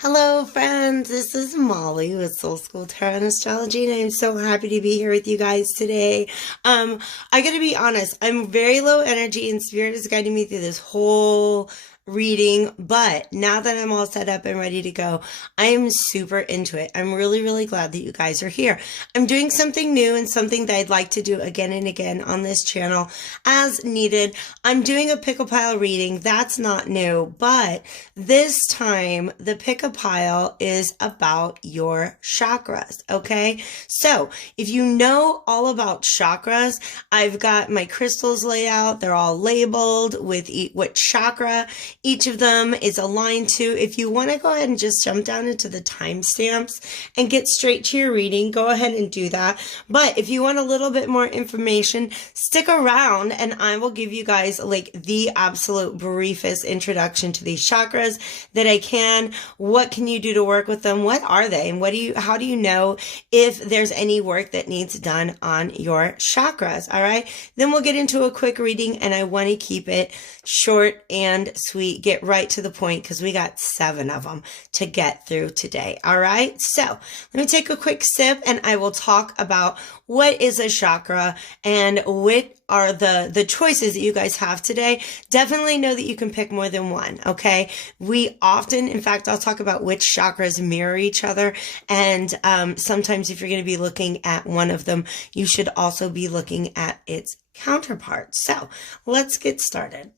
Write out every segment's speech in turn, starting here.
Hello, friends. This is Molly with Soul School Tarot and Astrology, and I'm so happy to be here with you guys today. I gotta be honest, I'm very low energy, and Spirit is guiding me through this whole reading, but now that I'm all set up and ready to go, I am super into it. I'm really glad that you guys are here. I'm doing something new and something that I'd like to do again and again on this channel as needed. I'm doing a pick-a-pile reading. That's not new, but this time the pick-a-pile is about your chakras, okay? So if you know all about chakras, I've got my crystals laid out. They're all labeled with what chakra each of them is aligned to. If you want to go ahead and just jump down into the timestamps and get straight to your reading, go ahead and do that. But if you want a little bit more information, stick around and I will give you guys like the absolute briefest introduction to these chakras that I can. What can you do to work with them? What are they? And how do you know if there's any work that needs done on your chakras? All right. Then we'll get into a quick reading, and I want to keep it short and sweet. Get right to the point because we got 7 of them to get through today. All right. So let me take a quick sip and I will talk about what is a chakra and what are the choices that you guys have today. Definitely know that you can pick more than one. Okay. We often, in fact, I'll talk about which chakras mirror each other. And, sometimes if you're going to be looking at one of them, you should also be looking at its counterpart. So let's get started.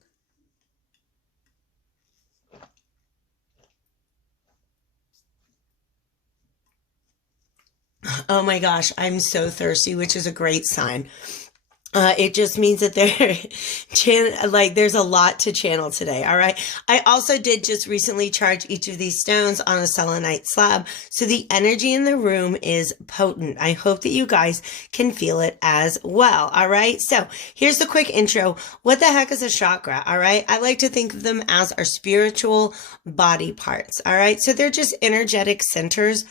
Oh my gosh, I'm so thirsty, which is a great sign. It just means that there's a lot to channel today. All right. I also did just recently charge each of these stones on a selenite slab. So the energy in the room is potent. I hope that you guys can feel it as well. All right. So here's the quick intro. What the heck is a chakra? All right. I like to think of them as our spiritual body parts. All right. So they're just energetic centers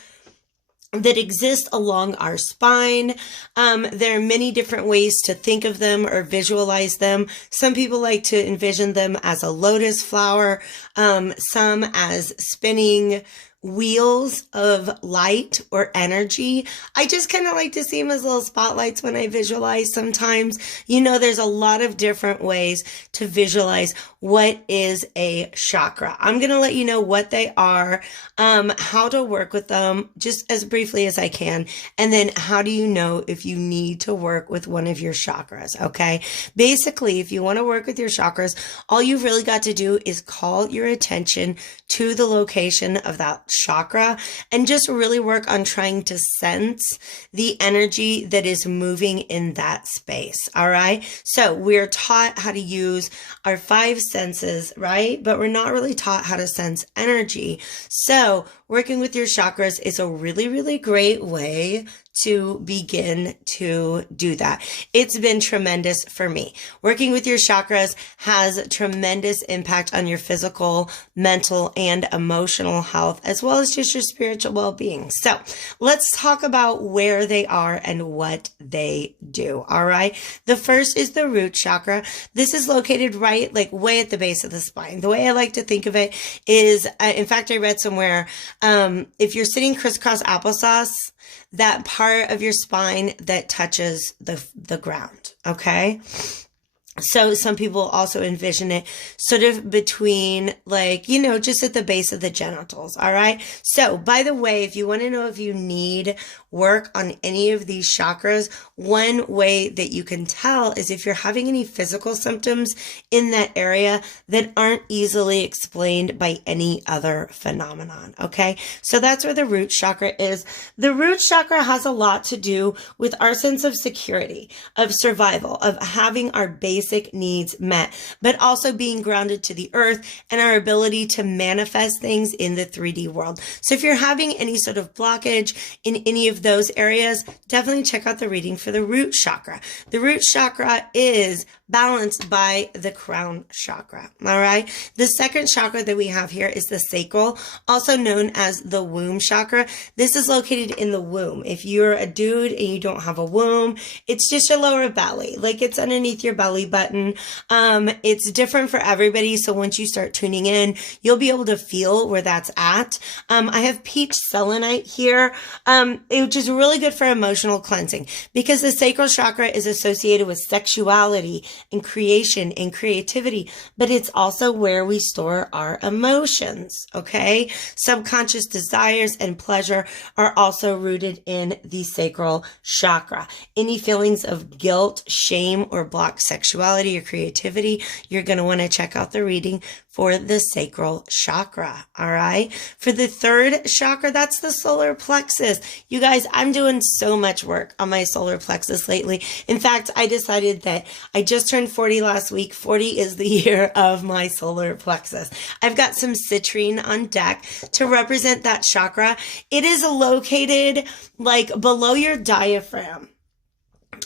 that exist along our spine. There are many different ways to think of them or visualize them. Some people like to envision them as a lotus flower, some as spinning wheels of light or energy. I just kind of like to see them as little spotlights when I visualize sometimes. You know, there's a lot of different ways to visualize what is a chakra. I'm going to let you know what they are, how to work with them just as briefly as I can. And then how do you know if you need to work with one of your chakras? Okay. Basically, if you want to work with your chakras, all you've really got to do is call your attention to the location of that chakra and just really work on trying to sense the energy that is moving in that space. All right. So we're taught how to use our 5 senses, right? But we're not really taught how to sense energy. So working with your chakras is a really great way to begin to do that. It's been tremendous for me. Working with your chakras has tremendous impact on your physical, mental, and emotional health, as well as just your spiritual well-being. So let's talk about where they are and what they do. All right. The first is the root chakra. This is located right, like way at the base of the spine. The way I like to think of it is, in fact, I read somewhere, if you're sitting crisscross applesauce, that part of your spine that touches the ground. Okay. So some people also envision it sort of between just at the base of the genitals. All right. So by the way, if you want to know if you need work on any of these chakras, one way that you can tell is if you're having any physical symptoms in that area that aren't easily explained by any other phenomenon. Okay. So that's where the root chakra is. The root chakra has a lot to do with our sense of security, of survival, of having our basic needs met, but also being grounded to the earth and our ability to manifest things in the 3D world. So if you're having any sort of blockage in any of those areas, definitely check out the reading for the root chakra. The root chakra is balanced by the crown chakra. All right. The second chakra that we have here is the sacral, also known as the womb chakra. This is located in the womb. If you're a dude and you don't have a womb, it's just your lower belly, like it's underneath your belly button. button. It's different for everybody. So once you start tuning in, you'll be able to feel where that's at. I have peach selenite here, which is really good for emotional cleansing because the sacral chakra is associated with sexuality and creation and creativity, but it's also where we store our emotions. Okay. Subconscious desires and pleasure are also rooted in the sacral chakra. Any feelings of guilt, shame, or blocked sexuality or creativity, you're going to want to check out the reading for the sacral chakra. All right. For the third chakra, that's the solar plexus. You guys, I'm doing so much work on my solar plexus lately. In fact, I decided that I just turned 40 last week. 40 is the year of my solar plexus. I've got some citrine on deck to represent that chakra. It is located like below your diaphragm.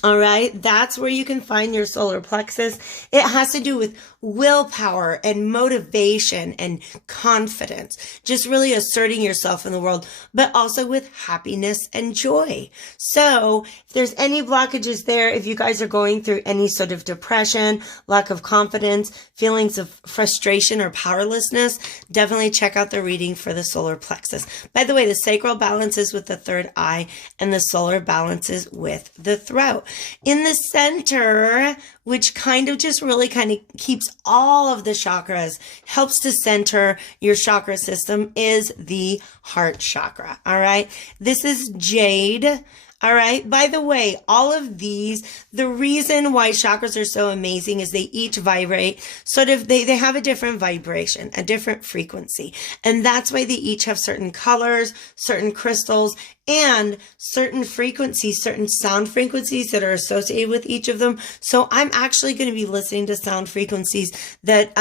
All right. That's where you can find your solar plexus. It has to do with willpower and motivation and confidence, just really asserting yourself in the world, but also with happiness and joy. So if there's any blockages there, if you guys are going through any sort of depression, lack of confidence, feelings of frustration or powerlessness, definitely check out the reading for the solar plexus. By the way, the sacral balances with the third eye and the solar balances with the throat. In the center, which kind of just really kind of keeps all of the chakras, helps to center your chakra system, is the heart chakra. All right. This is Jade. All right. By the way, all of these, the reason why chakras are so amazing is they each vibrate sort of, they have a different vibration, a different frequency. And that's why they each have certain colors, certain crystals, and certain frequencies, certain sound frequencies that are associated with each of them. So I'm actually going to be listening to sound frequencies that,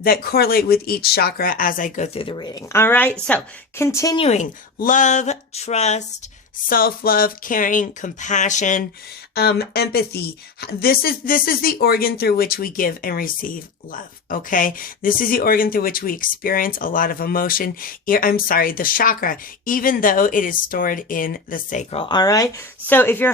that correlate with each chakra as I go through the reading. All right. So continuing, love, trust, self-love, caring, compassion, empathy. This is the organ through which we give and receive love. Okay. This is the organ through which we experience a lot of emotion. The chakra, even though it is stored in the sacral. All right. So if you're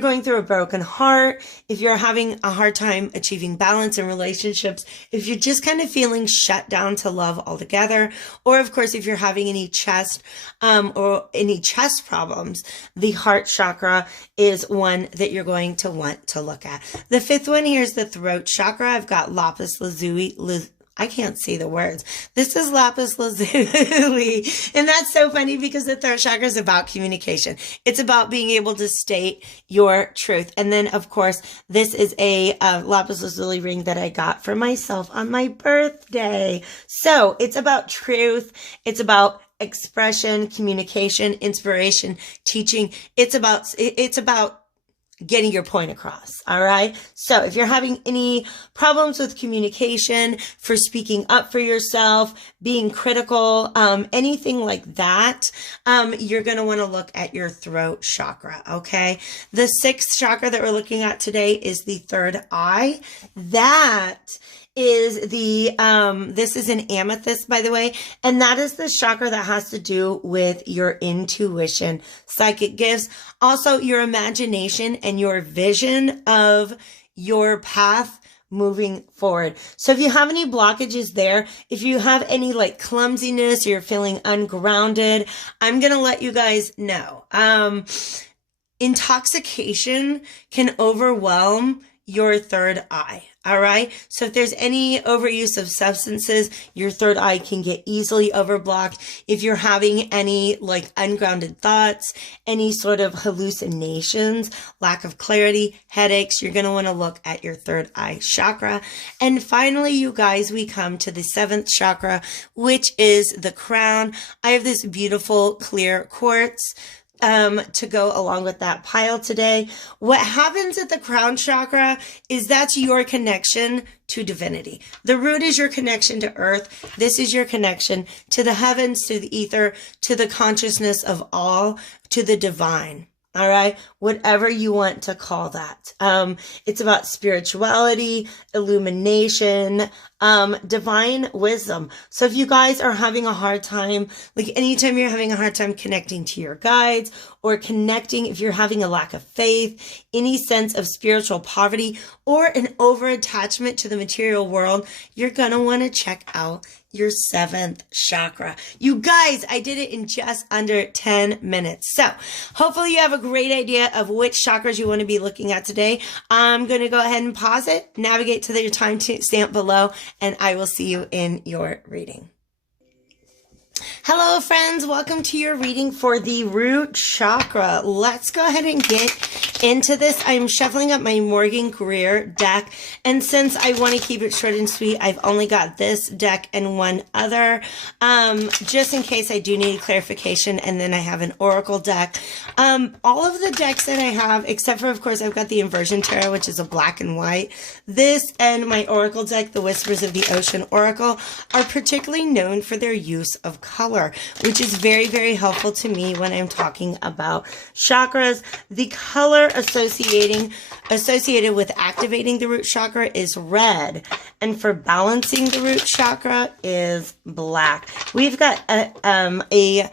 going through a broken heart, if you're having a hard time achieving balance in relationships, if you're just kind of feeling shut down to love altogether, or of course, if you're having any chest, or any chest problems, the heart chakra is one that you're going to want to look at. The fifth one here is the throat chakra. I've got Lapis Lazuli. I can't see the words. This is Lapis Lazuli. And that's so funny because the throat chakra is about communication. It's about being able to state your truth. And then, of course, this is a Lapis Lazuli ring that I got for myself on my birthday. So it's about truth. It's about expression, communication, inspiration, teaching. It's about getting your point across. All right. So if you're having any problems with communication, for speaking up for yourself, being critical, anything like that, you're going to want to look at your throat chakra. Okay. The sixth chakra that we're looking at today is the third eye. That is this is an amethyst, by the way, and that is the chakra that has to do with your intuition, psychic gifts, also your imagination and your vision of your path moving forward. So if you have any blockages there, if you have any like clumsiness, or you're feeling ungrounded, I'm going to let you guys know. Intoxication can overwhelm your third eye. All right. So if there's any overuse of substances, your third eye can get easily overblocked. If you're having any like ungrounded thoughts, any sort of hallucinations, lack of clarity, headaches, you're going to want to look at your third eye chakra. And finally, you guys, we come to the seventh chakra, which is the crown. I have this beautiful clear quartz to go along with that pile today. What happens at the crown chakra is that's your connection to divinity. The root is your connection to earth. This is your connection to the heavens, to the ether, to the consciousness of all, to the divine. All right. Whatever you want to call that. It's about spirituality, illumination, divine wisdom. So if you guys are having a hard time, like anytime you're having a hard time connecting to your guides or connecting, if you're having a lack of faith, any sense of spiritual poverty or an over attachment to the material world, you're going to want to check out your 7th chakra. You guys, I did it in just under 10 minutes. So hopefully you have a great idea of which chakras you want to be looking at today. I'm going to go ahead and pause it, navigate to your time stamp below, and I will see you in your reading. Hello friends, welcome to your reading for the root chakra. Let's go ahead and get into this. I'm shuffling up my Morgan Greer deck, and since I want to keep it short and sweet, I've only got this deck and one other, just in case I do need clarification, and then I have an oracle deck. All of the decks that I have, except for, of course, I've got the Inversion Tarot, which is a black and white. This and my oracle deck, the Whispers of the Ocean Oracle, are particularly known for their use of color, which is very, very helpful to me when I'm talking about chakras. The color associated with activating the root chakra is red, and for balancing the root chakra is black. We've got a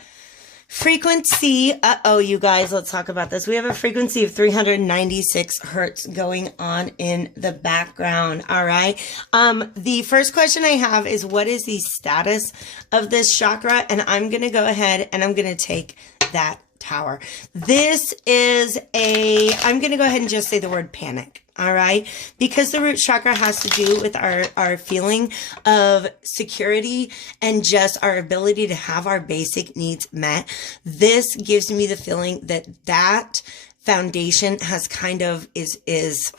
frequency, you guys, let's talk about this. We have a frequency of 396 hertz going on in the background, all right? The first question I have is, what is the status of this chakra? And I'm going to go ahead and I'm going to take that Tower. This is I'm going to go ahead and just say the word panic. All right. Because the root chakra has to do with our feeling of security and just our ability to have our basic needs met. This gives me the feeling that foundation has kind of is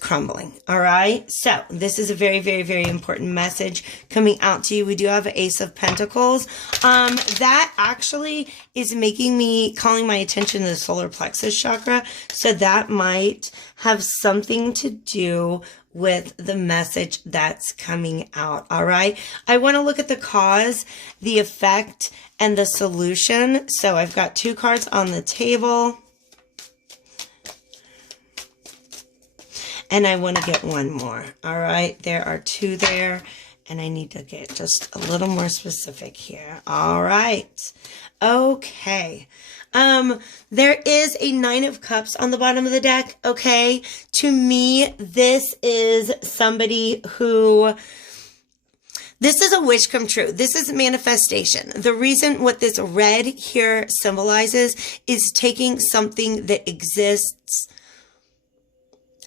crumbling. All right. So this is a very, very, very important message coming out to you. We do have an Ace of Pentacles. That actually is calling my attention to the solar plexus chakra. So that might have something to do with the message that's coming out. All right. I want to look at the cause, the effect, and the solution. So I've got 2 cards on the table. And I want to get one more. All right. There are 2 there. And I need to get just a little more specific here. All right. Okay. There is a 9 of Cups on the bottom of the deck. Okay. To me, this is somebody who... This is a wish come true. This is manifestation. The reason what this red here symbolizes is taking something that exists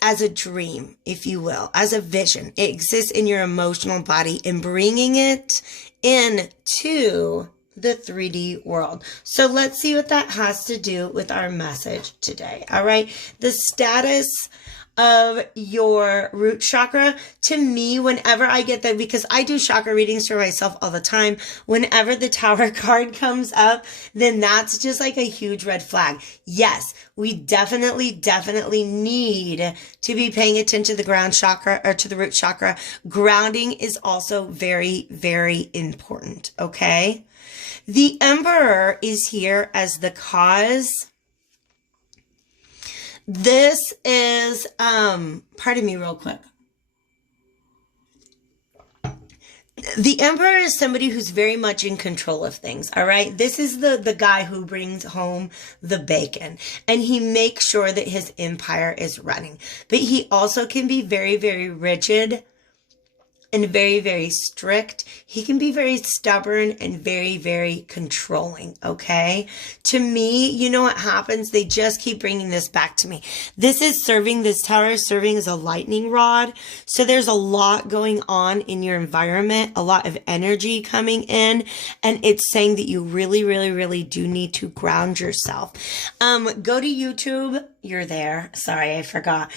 as a dream, if you will, as a vision. It exists in your emotional body and bringing it into the 3D world. So let's see what that has to do with our message today. All right. The status of your root chakra, to me, whenever I get that, because I do chakra readings for myself all the time, whenever the Tower card comes up, then that's just like a huge red flag. Yes, we definitely need to be paying attention to the ground chakra or to the root chakra. Grounding is also very, very important. Okay. The Emperor is here as the cause. This is, pardon me real quick. The Emperor is somebody who's very much in control of things, all right? This is the guy who brings home the bacon, and he makes sure that his empire is running. But he also can be very, very rigid and very, very strict. He can be very stubborn and very, very controlling, okay? To me, you know what happens? They just keep bringing this back to me. This Tower is serving as a lightning rod. So there's a lot going on in your environment, a lot of energy coming in, and it's saying that you really, really, really do need to ground yourself. Go to YouTube. You're there. Sorry, I forgot.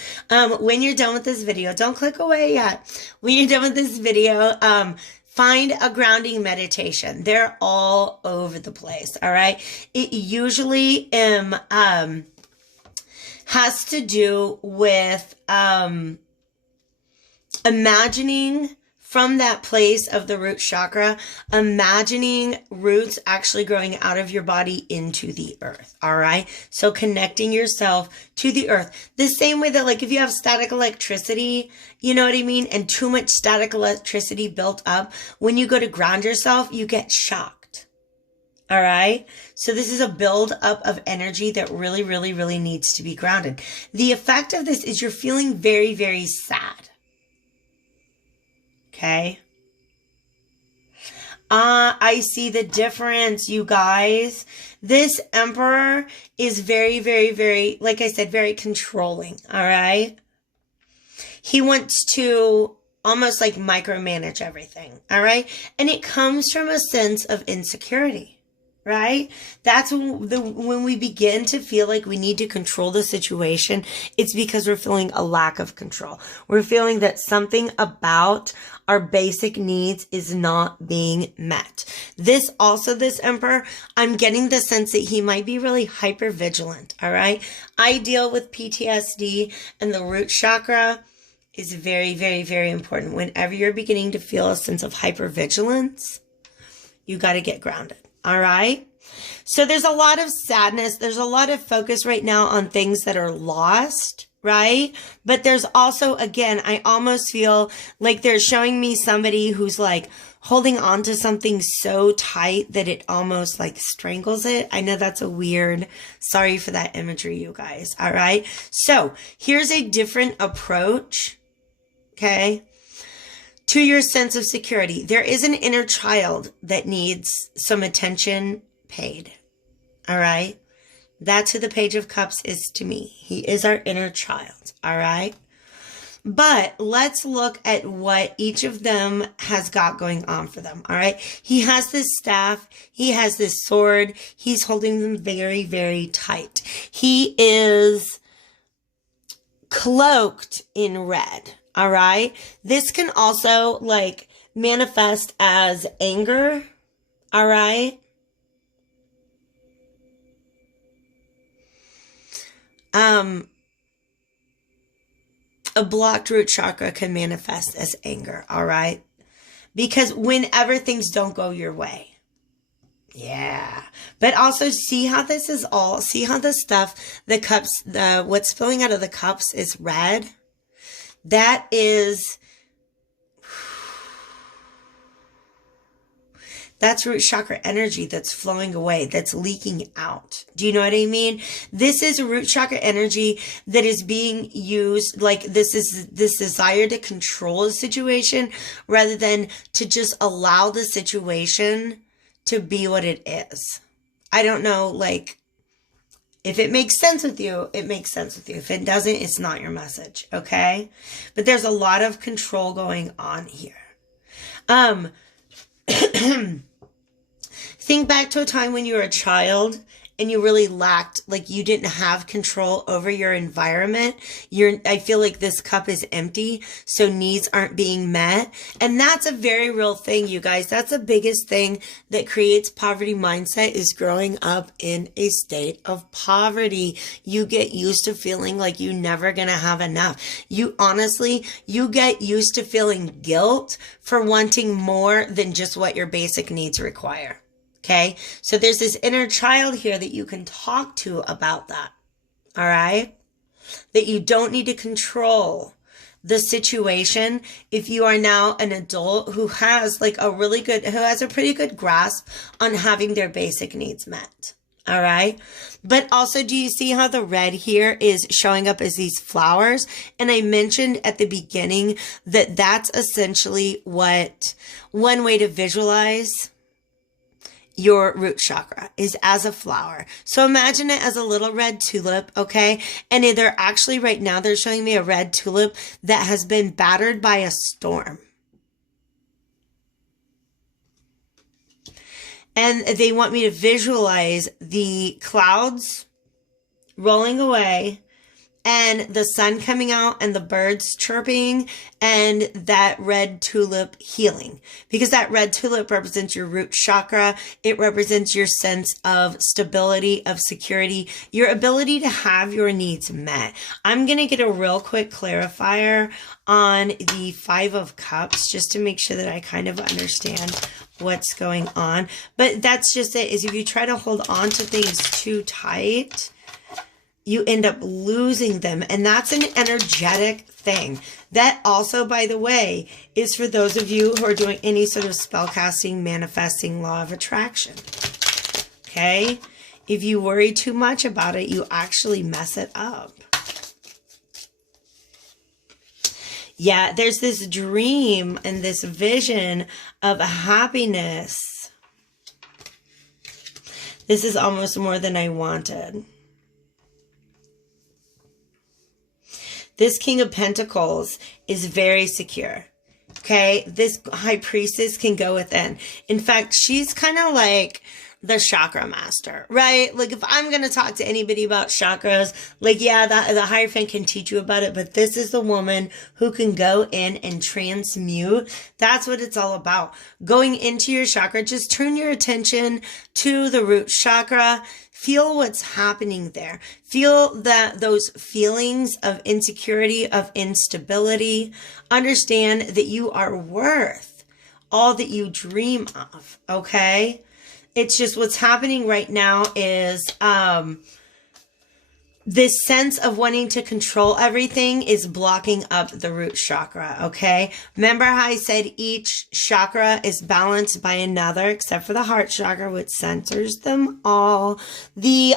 When you're done with this video, don't click away yet. When you're done with this video, find a grounding meditation. They're all over the place. All right. It usually has to do with imagining from that place of the root chakra, imagining roots actually growing out of your body into the earth. All right. So connecting yourself to the earth, the same way that like if you have static electricity, you know what I mean? And too much static electricity built up, when you go to ground yourself, you get shocked. All right. So this is a build up of energy that really, really, really needs to be grounded. The effect of this is you're feeling very, very sad. Okay. I see the difference, you guys. This emperor is very, very, very, like I said, very controlling. All right. He wants to almost like micromanage everything. All right. And it comes from a sense of insecurity. Right? That's when we begin to feel like we need to control the situation. It's because we're feeling a lack of control. We're feeling that something about our basic needs is not being met. This emperor, I'm getting the sense that he might be really hyper vigilant. All right. I deal with PTSD, and the root chakra is very, very, very important. Whenever you're beginning to feel a sense of hypervigilance, you got to get grounded. All right. So there's a lot of sadness. There's a lot of focus right now on things that are lost. Right. But there's also, again, I almost feel like they're showing me somebody who's like holding on to something so tight that it almost like strangles it. I know that's a weird, sorry for that imagery, you guys. All right. So here's a different approach. Okay. To your sense of security. There is an inner child that needs some attention paid. All right. That's who the Page of Cups is to me. He is our inner child. All right. But let's look at what each of them has got going on for them. All right. He has this staff. He has this sword. He's holding them very, very tight. He is cloaked in red. All right. This can also like manifest as anger. All right. A blocked root chakra can manifest as anger. All right. Because whenever things don't go your way. Yeah. But also see how this is all, see how the stuff, the cups, what's spilling out of the cups is red. That is, that's root chakra energy that's flowing away, that's leaking out. Do you know what I mean? This is root chakra energy that is being used, like this is this desire to control a situation rather than to just allow the situation to be what it is. I don't know, like, if it makes sense with you, it makes sense with you. If it doesn't, it's not your message, okay? But there's a lot of control going on here. Think back to a time when you were a child and you really lacked, like you didn't have control over your environment. I feel like this cup is empty, so needs aren't being met. And that's a very real thing, you guys. That's the biggest thing that creates poverty mindset, is growing up in a state of poverty. You get used to feeling like you're never going to have enough. You get used to feeling guilt for wanting more than just what your basic needs require. Okay, so there's this inner child here that you can talk to about that. All right, that you don't need to control the situation if you are now an adult who has like who has a pretty good grasp on having their basic needs met. All right. But also, do you see how the red here is showing up as these flowers? And I mentioned at the beginning that that's essentially what one way to visualize your root chakra is as a flower. So imagine it as a little red tulip, okay? And they're actually right now, they're showing me a red tulip that has been battered by a storm. And they want me to visualize the clouds rolling away and the sun coming out and the birds chirping and that red tulip healing, because that red tulip represents your root chakra. It represents your sense of stability, of security, your ability to have your needs met. I'm going to get a real quick clarifier on the Five of Cups just to make sure that I kind of understand what's going on. But that's just it, is if you try to hold on to things too tight, you end up losing them. And that's an energetic thing. That also, by the way, is for those of you who are doing any sort of spellcasting, manifesting, law of attraction. Okay? If you worry too much about it, you actually mess it up. Yeah, there's this dream and this vision of happiness. This is almost more than I wanted. This King of Pentacles is very secure. Okay, this High Priestess can go within. In fact, she's kind of like the chakra master, right? Like if I'm going to talk to anybody about chakras, like, yeah, the Hierophant can teach you about it, but this is the woman who can go in and transmute. That's what it's all about. Going into your chakra, just turn your attention to the root chakra. Feel what's happening there. Feel those feelings of insecurity, of instability. Understand that you are worth all that you dream of, okay? It's just what's happening right now is this sense of wanting to control everything is blocking up the root chakra, okay? Remember how I said each chakra is balanced by another, except for the heart chakra, which centers them all. The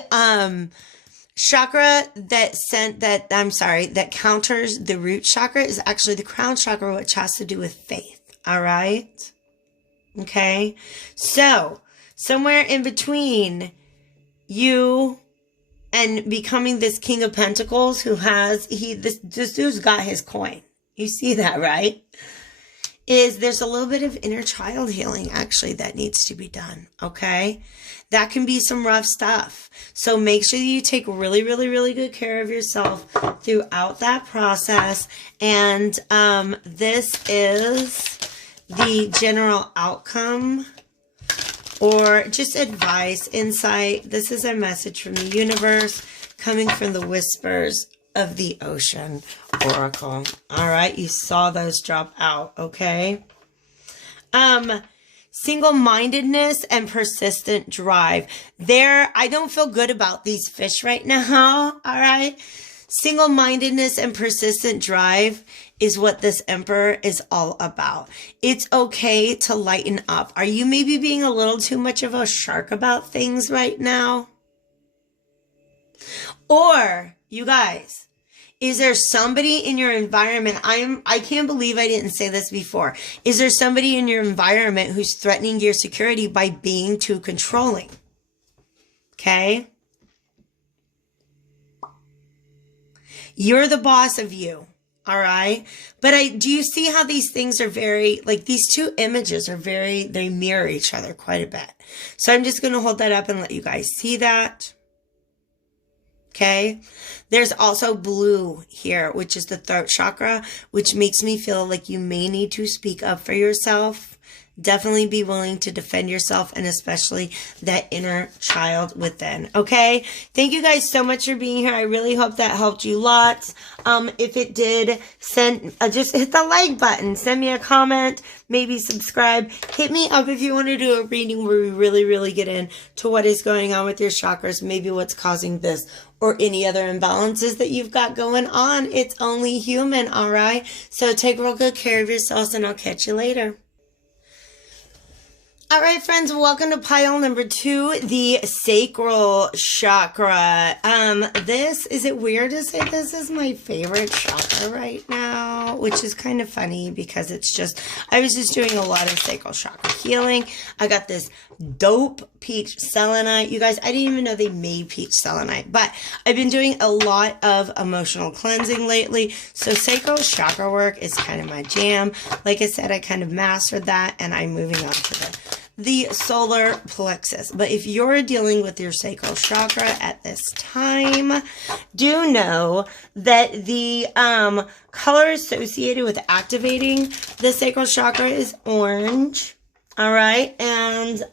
chakra that counters the root chakra is actually the crown chakra, which has to do with faith, all right? Okay? So, somewhere in between you and becoming this King of Pentacles who has, this dude's got his coin. You see that, right? There's a little bit of inner child healing actually that needs to be done, okay? That can be some rough stuff. So make sure you take really, really, really good care of yourself throughout that process. And this is the general outcome, or just advice, insight. This is a message from the universe coming from the whispers of the ocean oracle. All right, you saw those drop out, okay? Single-mindedness and persistent drive. I don't feel good about these fish right now, all right? Single-mindedness and persistent drive is what this Emperor is all about. It's okay to lighten up. Are you maybe being a little too much of a shark about things right now? Or, you guys, is there somebody in your environment? I can't believe I didn't say this before. Is there somebody in your environment who's threatening your security by being too controlling? Okay? You're the boss of you. All right. But do you see how these things are very, like these two images are they mirror each other quite a bit. So I'm just going to hold that up and let you guys see that. Okay. There's also blue here, which is the throat chakra, which makes me feel like you may need to speak up for yourself. Definitely be willing to defend yourself, and especially that inner child within. Okay. Thank you guys so much for being here. I really hope that helped you lots. If it did, just hit the like button, send me a comment, maybe subscribe, hit me up if you want to do a reading where we really, really get into what is going on with your chakras, maybe what's causing this or any other imbalances that you've got going on. It's only human. All right. So take real good care of yourselves, and I'll catch you later. All right, friends, welcome to pile number 2, the sacral chakra. Is it weird to say this is my favorite chakra right now? Which is kind of funny because I was just doing a lot of sacral chakra healing. I got this dope peach selenite. You guys, I didn't even know they made peach selenite, but I've been doing a lot of emotional cleansing lately. So sacral chakra work is kind of my jam. Like I said, I kind of mastered that, and I'm moving on to the solar plexus. But if you're dealing with your sacral chakra at this time, do know that the color associated with activating the sacral chakra is orange. All right. And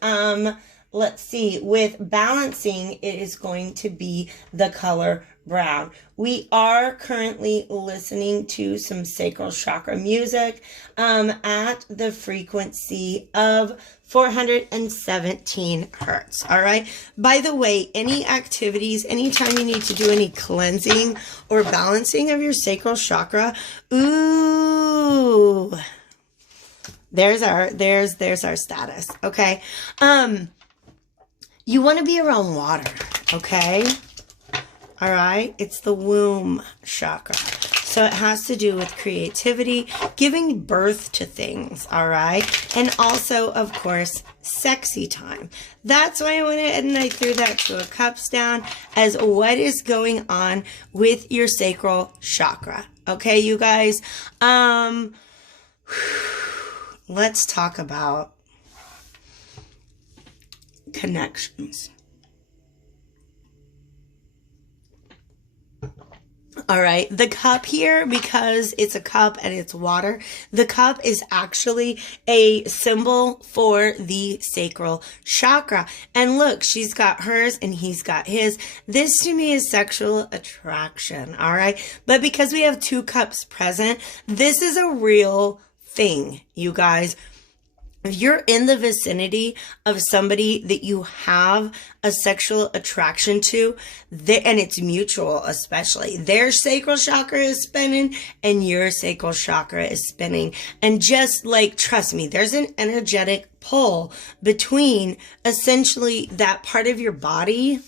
let's see, with balancing, it is going to be the color brown. We are currently listening to some sacral chakra music at the frequency of 417 hertz. All right. By the way, any activities, anytime you need to do any cleansing or balancing of your sacral chakra, ooh, there's our status. Okay. You want to be around water. Okay. All right. It's the womb chakra. So it has to do with creativity, giving birth to things. All right. And also, of course, sexy time. That's why I went ahead and I threw that Two of Cups down as what is going on with your sacral chakra. Okay, you guys. Let's talk about connections. All right, the cup here, because it's a cup and it's water, the cup is actually a symbol for the sacral chakra. And look, she's got hers and he's got his. This to me is sexual attraction, all right? But because we have two cups present, this is a real thing, you guys. If you're in the vicinity of somebody that you have a sexual attraction to, and it's mutual especially, their sacral chakra is spinning and your sacral chakra is spinning. And just like, trust me, there's an energetic pull between essentially that part of your body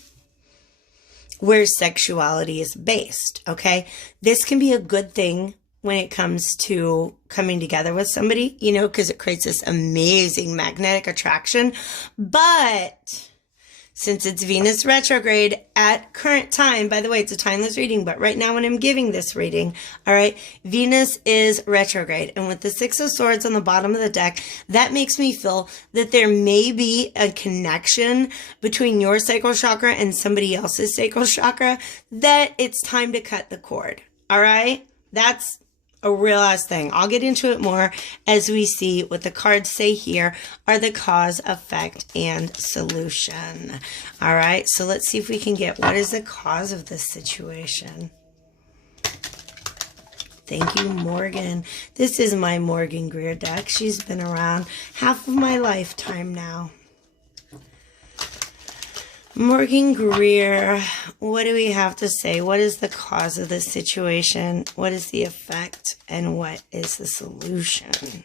where sexuality is based, okay? This can be a good thing when it comes to coming together with somebody, you know, because it creates this amazing magnetic attraction. But since it's Venus retrograde at current time, by the way, it's a timeless reading, but right now when I'm giving this reading, all right, Venus is retrograde. And with the Six of Swords on the bottom of the deck, that makes me feel that there may be a connection between your sacral chakra and somebody else's sacral chakra, that it's time to cut the cord. All right, that's a real ass thing. I'll get into it more as we see what the cards say here are the cause, effect, and solution. All right, so let's see if we can get what is the cause of this situation. Thank you, Morgan. This is my Morgan Greer deck. She's been around half of my lifetime now. Morgan Greer, what do we have to say? What is the cause of this situation? What is the effect? And what is the solution?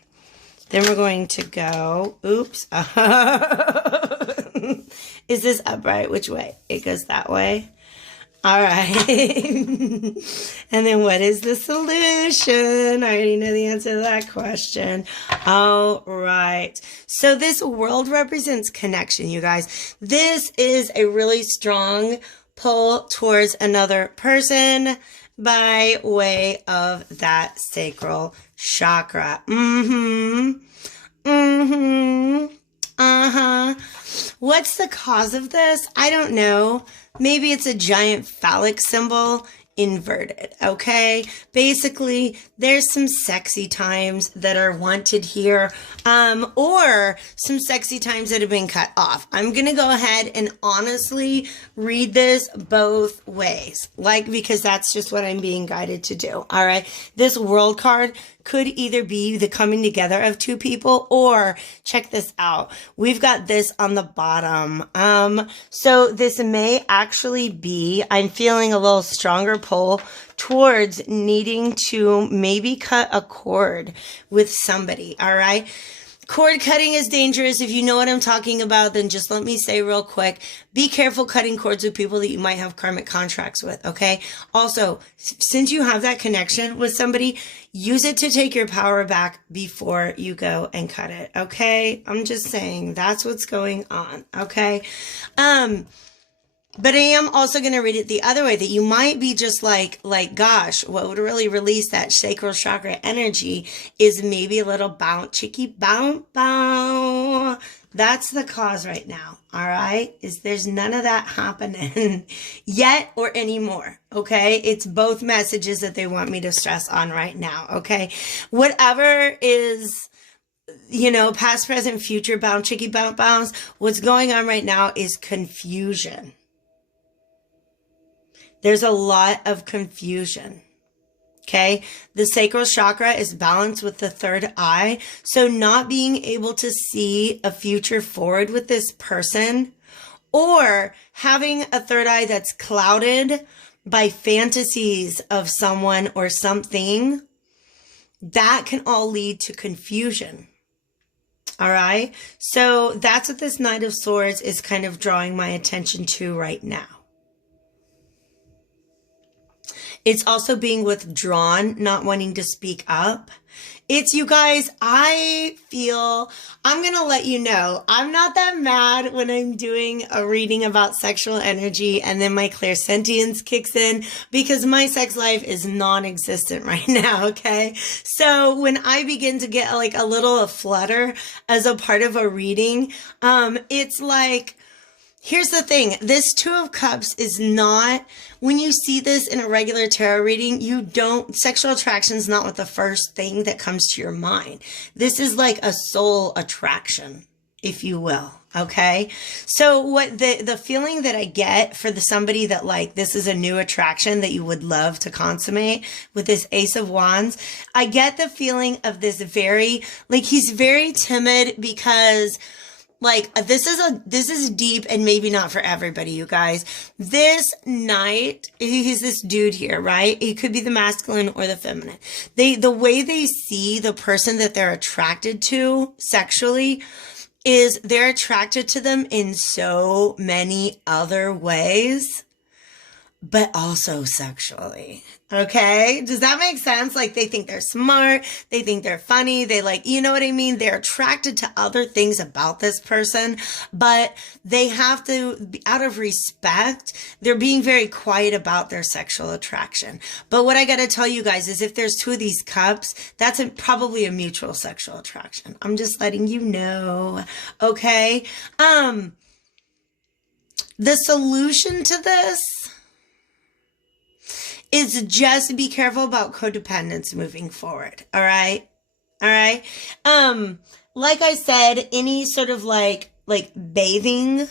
Then we're going to go, oops. Is this upright? Which way? It goes that way. All right. And then what is the solution? I already know the answer to that question. All right. So this world represents connection, you guys. This is a really strong pull towards another person by way of that sacral chakra. What's the cause of this? I don't know. Maybe it's a giant phallic symbol inverted, okay? Basically, there's some sexy times that are wanted here, or some sexy times that have been cut off. I'm gonna go ahead and honestly read this both ways, because that's just what I'm being guided to do, all right? This world card could either be the coming together of two people, or check this out. We've got this on the bottom. So this may actually be, I'm feeling a little stronger pull towards needing to maybe cut a cord with somebody. All right. Cord cutting is dangerous. If you know what I'm talking about, then just let me say real quick, be careful cutting cords with people that you might have karmic contracts with, okay? Also, since you have that connection with somebody, use it to take your power back before you go and cut it, okay? I'm just saying that's what's going on, okay? But I am also going to read it the other way, that you might be just like, gosh, what would really release that sacral chakra energy is maybe a little bounce, cheeky bounce, bounce. That's the cause right now, all right? Is there's none of that happening yet or anymore, okay? It's both messages that they want me to stress on right now, okay? Whatever is, you know, past, present, future, bound, chicky, bounce, what's going on right now is confusion. There's a lot of confusion. Okay, the sacral chakra is balanced with the third eye. So not being able to see a future forward with this person, or having a third eye that's clouded by fantasies of someone or something, that can all lead to confusion. All right. So that's what this Knight of Swords is kind of drawing my attention to right now. It's also being withdrawn, not wanting to speak up. It's, you guys, I feel, I'm going to let you know, I'm not that mad when I'm doing a reading about sexual energy and then my clairsentience kicks in, because my sex life is non-existent right now, okay? So when I begin to get like a little flutter as a part of a reading, it's like, here's the thing. This Two of Cups is not, when you see this in a regular tarot reading, sexual attraction is not what the first thing that comes to your mind. This is like a soul attraction, if you will. Okay. So what the feeling that I get for somebody that like, this is a new attraction that you would love to consummate with this Ace of Wands, I get the feeling of this very, like, he's very timid because, like, this is deep and maybe not for everybody, you guys. This knight, he's this dude here, right? He could be the masculine or the feminine. The way they see the person that they're attracted to sexually is they're attracted to them in so many other ways, but also sexually. Okay. Does that make sense? Like, they think they're smart. They think they're funny. They like, you know what I mean? They're attracted to other things about this person, but they have to, out of respect, they're being very quiet about their sexual attraction. But what I got to tell you guys is if there's two of these cups, that's probably a mutual sexual attraction. I'm just letting you know. Okay. The solution to this is just be careful about codependence moving forward. All right. All right. Like I said, any sort of like bathing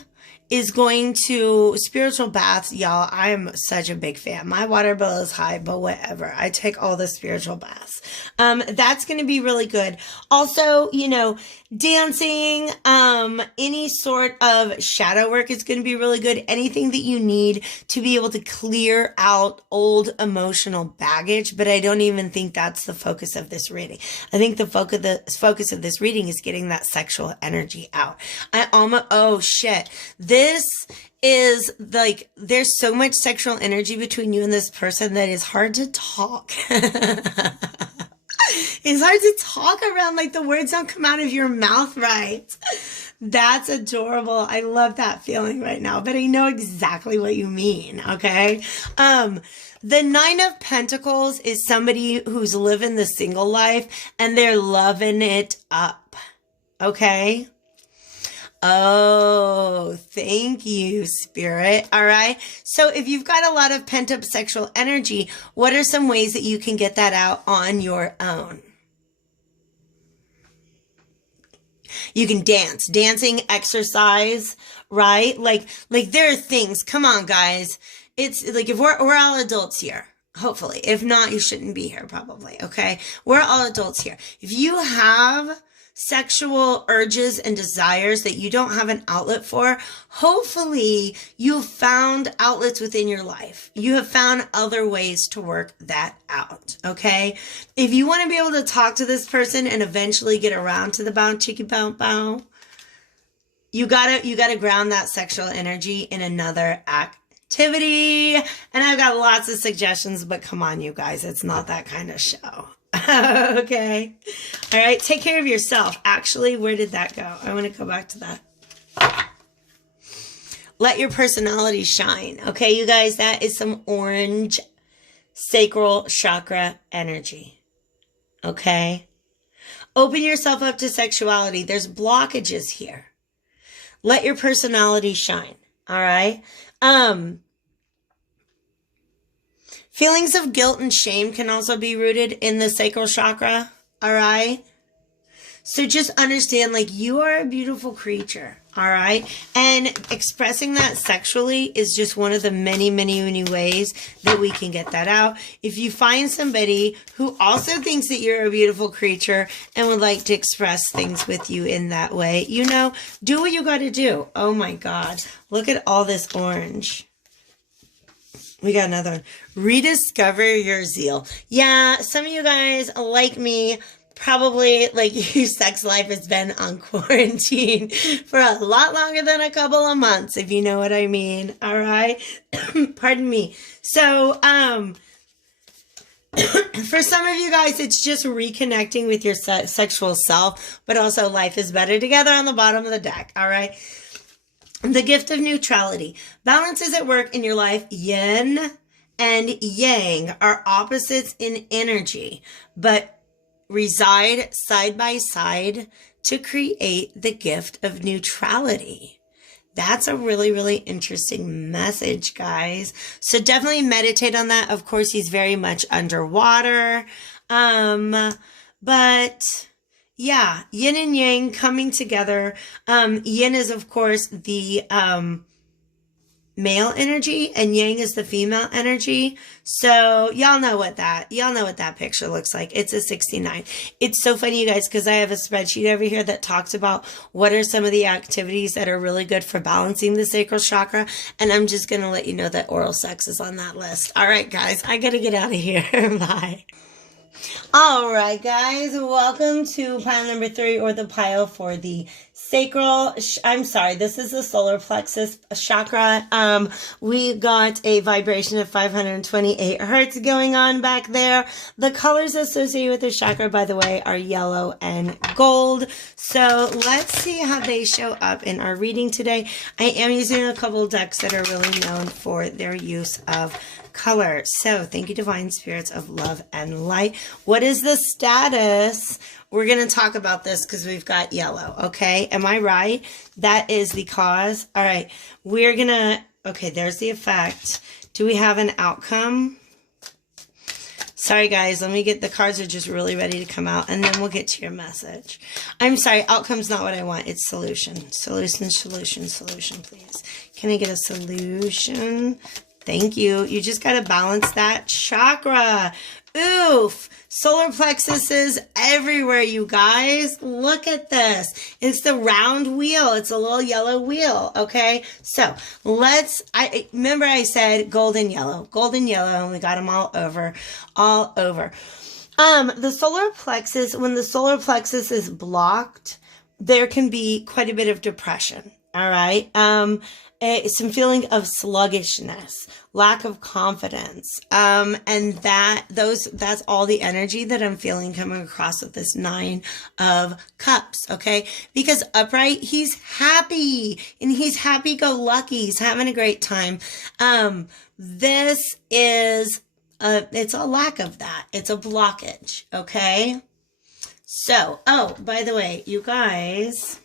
is going to spiritual baths. Y'all, I'm such a big fan. My water bill is high, but whatever. I take all the spiritual baths. That's going to be really good. Also, you know, dancing, any sort of shadow work is going to be really good. Anything that you need to be able to clear out old emotional baggage. But I don't even think that's the focus of this reading. I think the focus of this reading is getting that sexual energy out. Oh shit. This is like, there's so much sexual energy between you and this person that is hard to talk. It's hard to talk around, like the words don't come out of your mouth right. That's adorable. I love that feeling right now, but I know exactly what you mean. Okay. The Nine of Pentacles is somebody who's living the single life and they're loving it up. Okay. Oh, thank you, Spirit. All right. So if you've got a lot of pent up sexual energy, what are some ways that you can get that out on your own? You can dance, dancing, exercise, right? Like there are things, come on, guys. It's like, if we're all adults here, hopefully. If not, you shouldn't be here probably. Okay. We're all adults here. If you have sexual urges and desires that you don't have an outlet for, hopefully you've found outlets within your life. You have found other ways to work that out. Okay. If you want to be able to talk to this person and eventually get around to the bow, cheeky bow, bow, you gotta ground that sexual energy in another activity. And I've got lots of suggestions, but come on, you guys, it's not that kind of show. Okay. All right. Take care of yourself. Actually, where did that go? I want to go back to that. Let your personality shine. Okay, you guys, that is some orange sacral chakra energy. Okay. Open yourself up to sexuality. There's blockages here. Let your personality shine. All right. Feelings of guilt and shame can also be rooted in the sacral chakra. All right. So just understand, like, you are a beautiful creature. All right. And expressing that sexually is just one of the many, many, many ways that we can get that out. If you find somebody who also thinks that you're a beautiful creature and would like to express things with you in that way, you know, do what you got to do. Oh my God. Look at all this orange. We got another one. Rediscover your zeal. Yeah, some of you guys, like me, probably, like, your sex life has been on quarantine for a lot longer than a couple of months, if you know what I mean. All right. Pardon me. So, for some of you guys, it's just reconnecting with your sexual self, but also life is better together on the bottom of the deck. All right. The gift of neutrality. Balance is at work in your life. Yin and yang are opposites in energy, but reside side by side to create the gift of neutrality. That's a really, really interesting message, guys. So definitely meditate on that. Of course, he's very much underwater. But yeah, yin and yang coming together. Yin is, of course, the male energy, and yang is the female energy. So y'all know what that picture looks like. It's a 69. It's so funny, you guys, because I have a spreadsheet over here that talks about what are some of the activities that are really good for balancing the sacral chakra. And I'm just going to let you know that oral sex is on that list. All right, guys, I got to get out of here. Bye. All right, guys, welcome to pile number 3, or the pile for the sacral. This is the solar plexus chakra. We got a vibration of 528 hertz going on back there. The colors associated with the chakra, by the way, are yellow and gold. So let's see how they show up in our reading today. I am using a couple decks that are really known for their use of color. So thank you, divine spirits of love and light. What is the status? We're going to talk about this because we've got yellow. Okay. Am I right? That is the cause. All right. We're going to, okay, there's the effect. Do we have an outcome? Sorry, guys. Let me get, the cards are just really ready to come out, and then we'll get to your message. I'm sorry. Outcome's not what I want. It's solution. Solution, please. Can I get a solution? Thank you. You just got to balance that chakra. Oof. Solar plexus is everywhere, you guys. Look at this. It's the round wheel. It's a little yellow wheel. Okay. So remember I said golden yellow, and we got them all over. The solar plexus, when the solar plexus is blocked, there can be quite a bit of depression. All right. Some feeling of sluggishness, lack of confidence. And that's all the energy that I'm feeling coming across with this 9 of Cups. Okay. Because upright, he's happy, and he's happy-go-lucky. He's having a great time. This is it's a lack of that. It's a blockage. Okay. So, oh, by the way, you guys,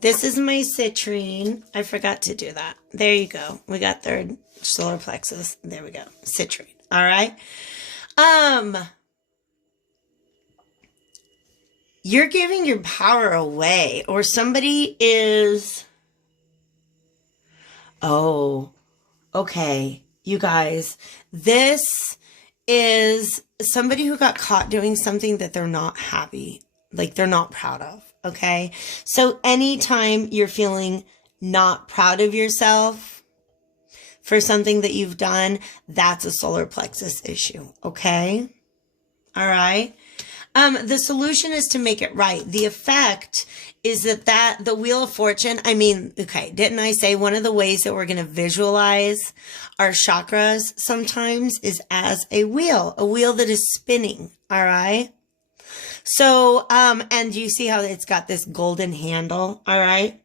this is my citrine. I forgot to do that. There you go. We got third solar plexus. There we go. Citrine. All right. You're giving your power away, or somebody is. Oh, okay. You guys, this is somebody who got caught doing something that they're not happy, like they're not proud of. Okay. So anytime you're feeling not proud of yourself for something that you've done, that's a solar plexus issue. Okay. All right. The solution is to make it right. The effect is that the Wheel of Fortune, okay, didn't I say one of the ways that we're going to visualize our chakras sometimes is as a wheel that is spinning. All right. So, and you see how it's got this golden handle. All right.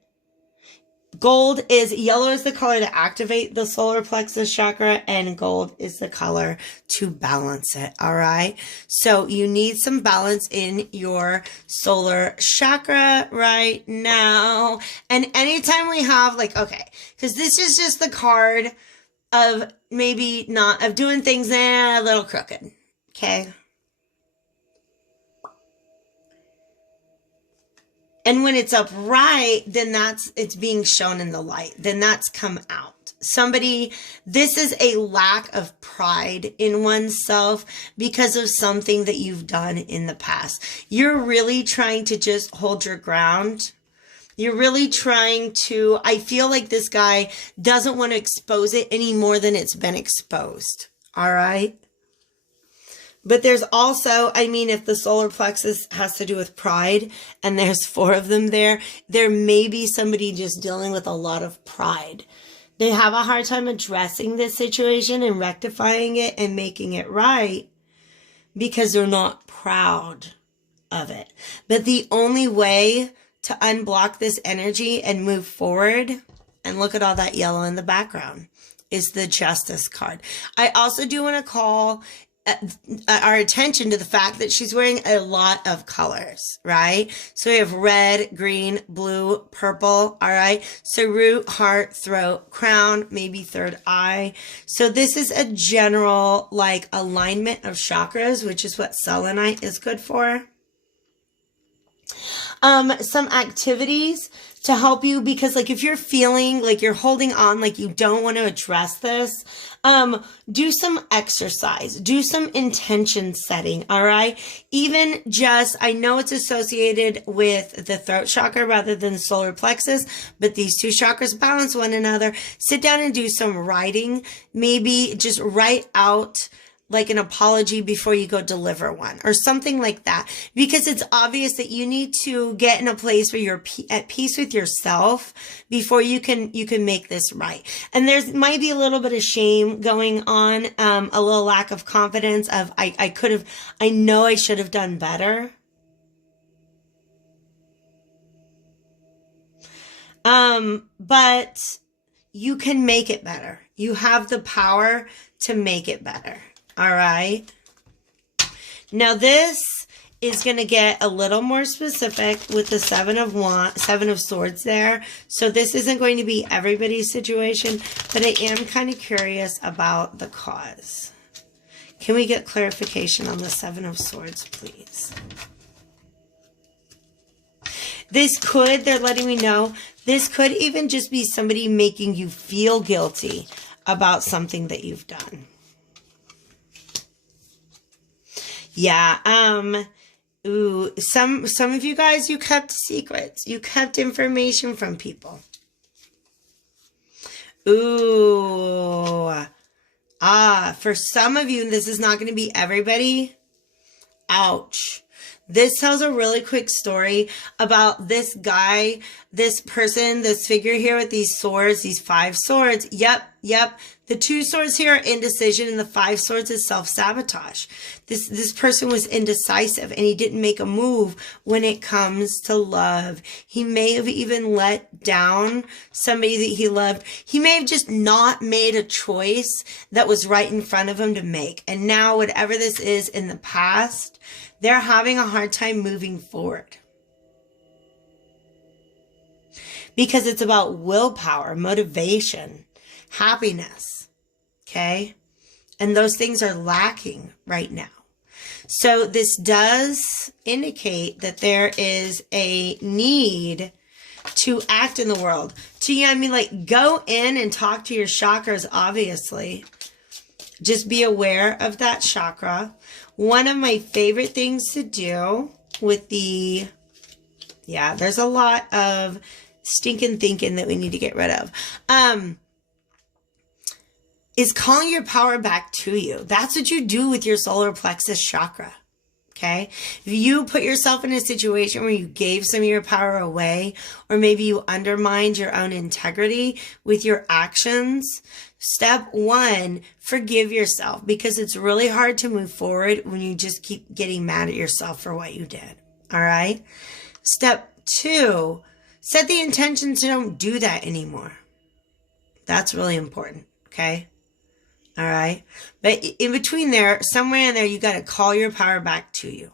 Yellow is the color to activate the solar plexus chakra, and gold is the color to balance it. All right. So you need some balance in your solar chakra right now. And anytime we have okay, because this is just the card of maybe not, of doing things a little crooked. Okay. And when it's upright, then it's being shown in the light. Then that's come out. This is a lack of pride in oneself because of something that you've done in the past. You're really trying to just hold your ground. You're really trying to, I feel like this guy doesn't want to expose it any more than it's been exposed. All right. But there's also, if the solar plexus has to do with pride, and there's 4 of them there may be somebody just dealing with a lot of pride. They have a hard time addressing this situation and rectifying it and making it right because they're not proud of it. But the only way to unblock this energy and move forward, and look at all that yellow in the background, is the Justice card. I also do want to call our attention to the fact that she's wearing a lot of colors, right? So we have red, green, blue, purple, all right? So root, heart, throat, crown, maybe third eye. So this is a general alignment of chakras, which is what selenite is good for. Some activities to help you, because if you're feeling like you're holding on, you don't want to address this, do some exercise, do some intention setting. All right. Even just, I know it's associated with the throat chakra rather than solar plexus, but these 2 chakras balance one another. Sit down and do some writing. Maybe just write out an apology before you go deliver one or something like that, because it's obvious that you need to get in a place where you're at peace with yourself before you can make this right. And there's might be a little bit of shame going on, a little lack of confidence of I know I should have done better. But you can make it better. You have the power to make it better. All right. Now this is going to get a little more specific with the 7 of Swords there. So this isn't going to be everybody's situation, but I am kind of curious about the cause. Can we get clarification on the 7 of Swords, please? They're letting me know, this could even just be somebody making you feel guilty about something that you've done. Yeah, some of you guys, you kept secrets. You kept information from people. For some of you, and this is not going to be everybody, ouch. This tells a really quick story about this guy, this person, this figure here with these swords, these 5 swords. Yep. The 2 swords here are indecision, and the 5 swords is self-sabotage. This person was indecisive, and he didn't make a move when it comes to love. He may have even let down somebody that he loved. He may have just not made a choice that was right in front of him to make. And now whatever this is in the past, they're having a hard time moving forward. Because it's about willpower, motivation, happiness, okay? And those things are lacking right now. So this does indicate that there is a need to act in the world. Go in and talk to your chakras, obviously. Just be aware of that chakra. One of my favorite things to do with there's a lot of stinking thinking that we need to get rid of. Is calling your power back to you. That's what you do with your solar plexus chakra. Okay. If you put yourself in a situation where you gave some of your power away, or maybe you undermined your own integrity with your actions, step 1, forgive yourself, because it's really hard to move forward when you just keep getting mad at yourself for what you did. All right. Step 2, Set the intention to don't do that anymore. That's really important, okay? All right? But in between there, somewhere in there, you got to call your power back to you.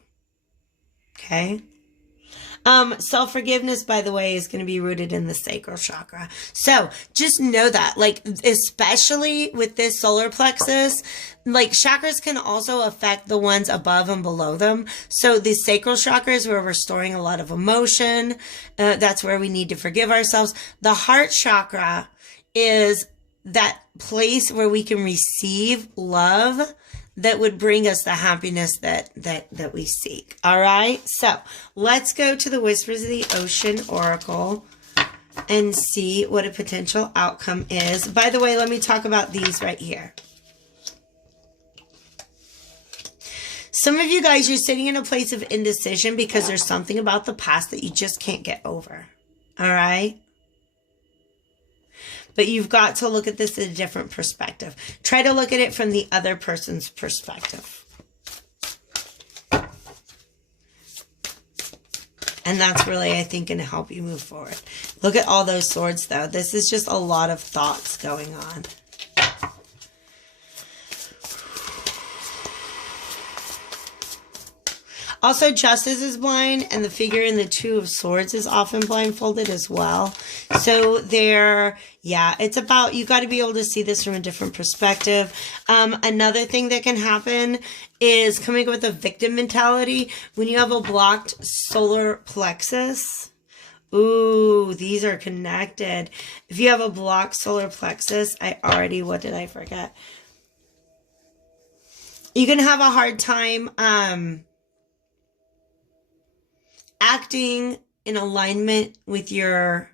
Okay? Self-forgiveness, by the way, is going to be rooted in the sacral chakra. So just know that, like, especially with this solar plexus, like chakras can also affect the ones above and below them. So the sacral chakra is where we're storing a lot of emotion. That's where we need to forgive ourselves. The heart chakra is that place where we can receive love that would bring us the happiness that we seek. All right. So let's go to the Whispers of the Ocean Oracle and see what a potential outcome is. By the way, let me talk about these right here. Some of you guys, you're sitting in a place of indecision because there's something about the past that you just can't get over. All right. But you've got to look at this in a different perspective. Try to look at it from the other person's perspective. And that's really, I think, going to help you move forward. Look at all those swords, though. This is just a lot of thoughts going on. Also, Justice is blind, and the figure in the Two of Swords is often blindfolded as well. So it's about, you got to be able to see this from a different perspective. Another thing that can happen is coming up with a victim mentality. When you have a blocked solar plexus, ooh, these are connected. If you have a blocked solar plexus, what did I forget? You can have a hard time, acting in alignment with your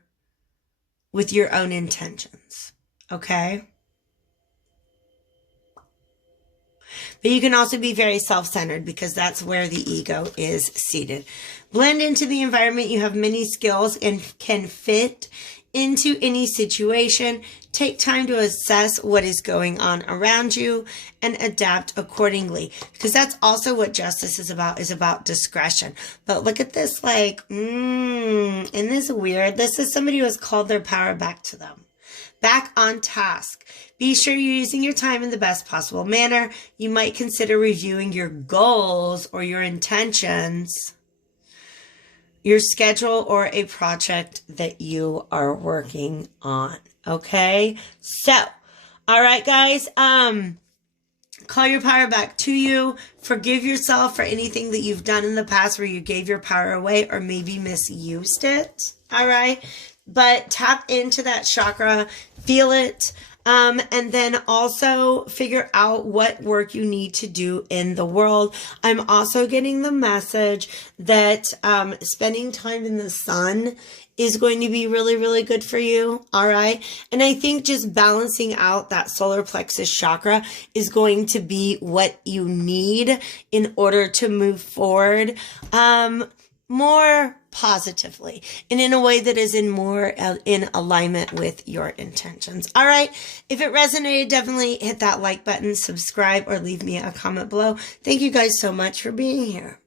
own intentions, okay? But you can also be very self-centered because that's where the ego is seated. Blend into the environment. You have many skills and can fit into any situation. Take time to assess what is going on around you and adapt accordingly. Because that's also what justice is about discretion. But look at this, like, isn't this weird? This is somebody who has called their power back to them. Back on task. Be sure you're using your time in the best possible manner. You might consider reviewing your goals or your intentions, your schedule, or a project that you are working on. Okay? So, all right, guys. Call your power back to you. Forgive yourself for anything that you've done in the past where you gave your power away or maybe misused it. All right? But tap into that chakra, feel it, and then also figure out what work you need to do in the world. I'm also getting the message that spending time in the sun is going to be really, really good for you. All right. And I think just balancing out that solar plexus chakra is going to be what you need in order to move forward more positively and in a way that is in alignment with your intentions. All right. If it resonated, definitely hit that like button, subscribe, or leave me a comment below. Thank you guys so much for being here.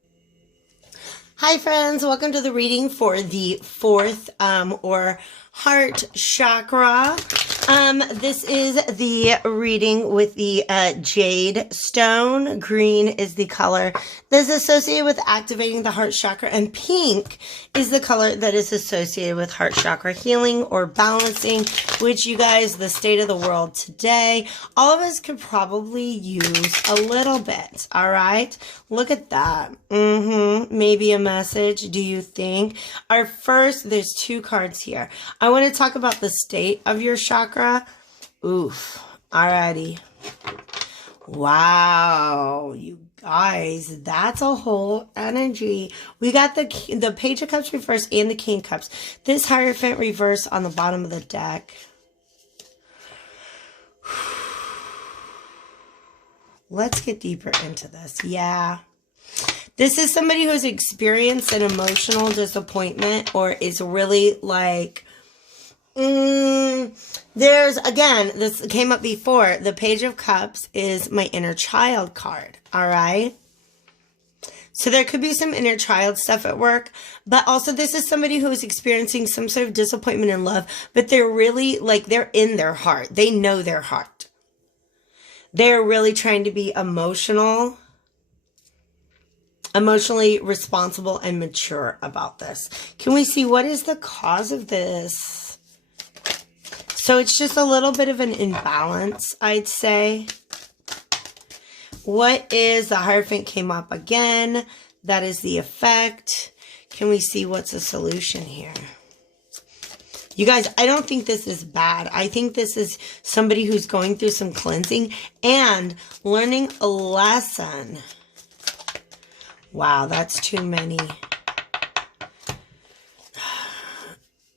Hi friends, welcome to the reading for the fourth or heart chakra. This is the reading with the Jade stone. Green is the color that is associated with activating the heart chakra, and pink is the color that is associated with heart chakra healing or balancing, which, you guys, the state of the world today, all of us could probably use a little bit. All right. Look at that. Maybe a message. Do you think? There's two cards here. I want to talk about the state of your chakra. Oof. Alrighty. Wow. You guys, that's a whole energy. We got the Page of Cups reverse and the King Cups. This Hierophant reverse on the bottom of the deck. Let's get deeper into this. Yeah. This is somebody who has experienced an emotional disappointment or is really like, again, this came up before. The Page of Cups is my inner child card. All right. So there could be some inner child stuff at work, but also this is somebody who is experiencing some sort of disappointment in love, but they're really like, they're in their heart. They know their heart. They're really trying to be emotionally responsible and mature about this. Can we see what is the cause of this? So it's just a little bit of an imbalance, I'd say. What is the Hierophant came up again? That is the effect. Can we see what's the solution here? You guys, I don't think this is bad. I think this is somebody who's going through some cleansing and learning a lesson. Wow, that's too many.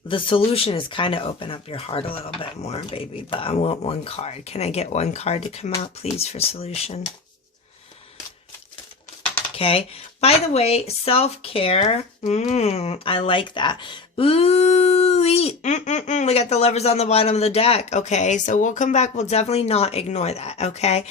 The solution is kind of open up your heart a little bit more, baby, but I want one card. Can I get one card to come out, please, for solution? Okay. By the way, self-care. I like that. Ooh, we got the Lovers on the bottom of the deck. Okay. So we'll come back. We'll definitely not ignore that. Okay.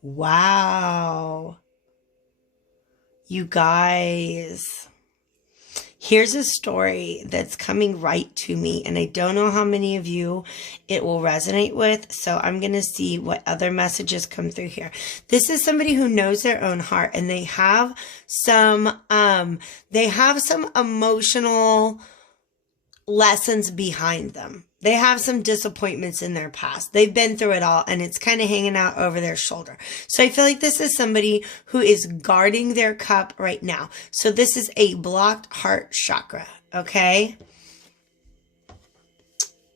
Wow. You guys. Here's a story that's coming right to me, and I don't know how many of you it will resonate with, so I'm going to see what other messages come through here. This is somebody who knows their own heart, and they have some emotional lessons behind them. They have some disappointments in their past. They've been through it all, and it's kind of hanging out over their shoulder. So I feel like this is somebody who is guarding their cup right now. So this is a blocked heart chakra, okay?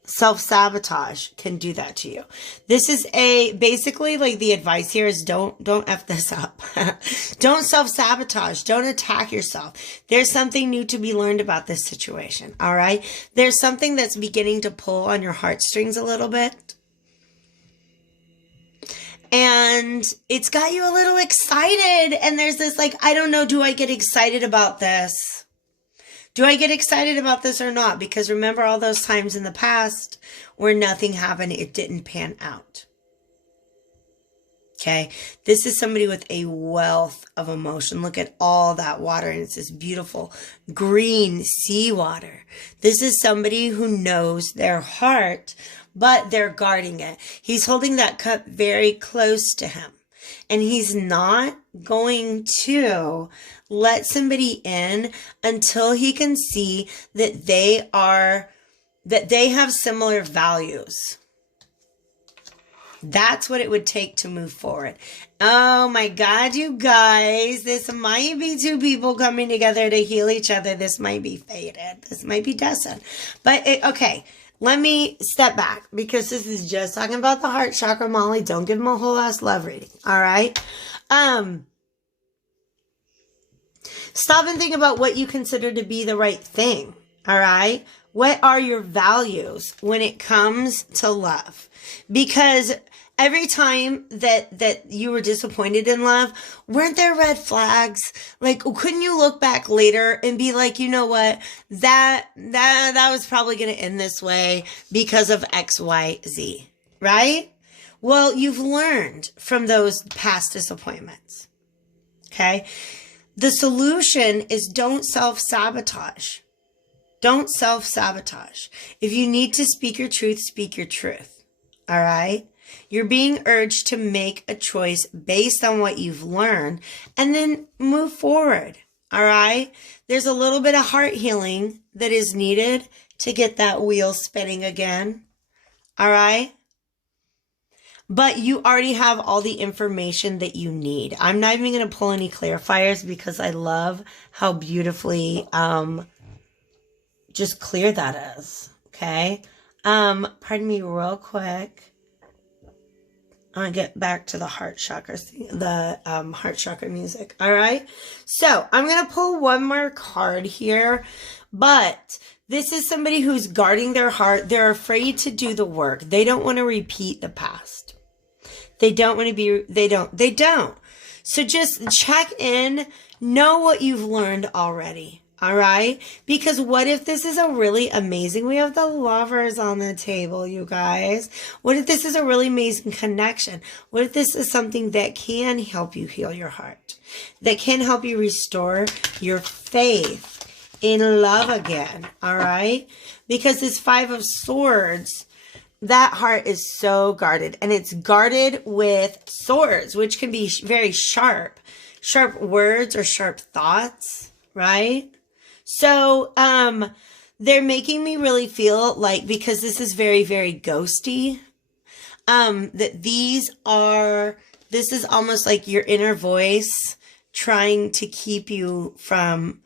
Self-sabotage can do that to you. This is basically like the advice here is don't F this up. Don't self-sabotage. Don't attack yourself. There's something new to be learned about this situation. All right. There's something that's beginning to pull on your heartstrings a little bit. And it's got you a little excited. And there's this like, I don't know, do I get excited about this? Do I get excited about this or not? Because remember all those times in the past where nothing happened, it didn't pan out. Okay, this is somebody with a wealth of emotion. Look at all that water, and it's this beautiful green seawater. This is somebody who knows their heart, but they're guarding it. He's holding that cup very close to him. And he's not going to let somebody in until he can see that they have similar values. That's what it would take to move forward. Oh my God, you guys, this might be two people coming together to heal each other. This might be fated. This might be destined. But okay. Let me step back because this is just talking about the heart chakra, Molly. Don't give them a whole ass love reading. All right. Stop and think about what you consider to be the right thing. All right. What are your values when it comes to love? Because every time that you were disappointed in love, weren't there red flags? Like, couldn't you look back later and be like, you know what, that was probably going to end this way because of X, Y, Z, right? Well, you've learned from those past disappointments. Okay. The solution is don't self-sabotage. Don't self-sabotage. If you need to speak your truth, speak your truth. All right. You're being urged to make a choice based on what you've learned and then move forward. All right. There's a little bit of heart healing that is needed to get that wheel spinning again. All right. But you already have all the information that you need. I'm not even going to pull any clarifiers because I love how beautifully just clear that is. Okay. Pardon me real quick. I'll get back to the heart chakra, heart chakra music. All right. So I'm going to pull one more card here, but this is somebody who's guarding their heart. They're afraid to do the work. They don't want to repeat the past. They don't want to be, they don't. So just check in, know what you've learned already. All right? Because what if this is a really amazing, we have the lovers on the table, you guys. What if this is a really amazing connection? What if this is something that can help you heal your heart? That can help you restore your faith in love again, all right? Because this Five of Swords, that heart is so guarded. And it's guarded with swords, which can be very sharp. Sharp words or sharp thoughts, right? So, they're making me really feel like, because this is very, very ghosty, that this is almost like your inner voice trying to keep you from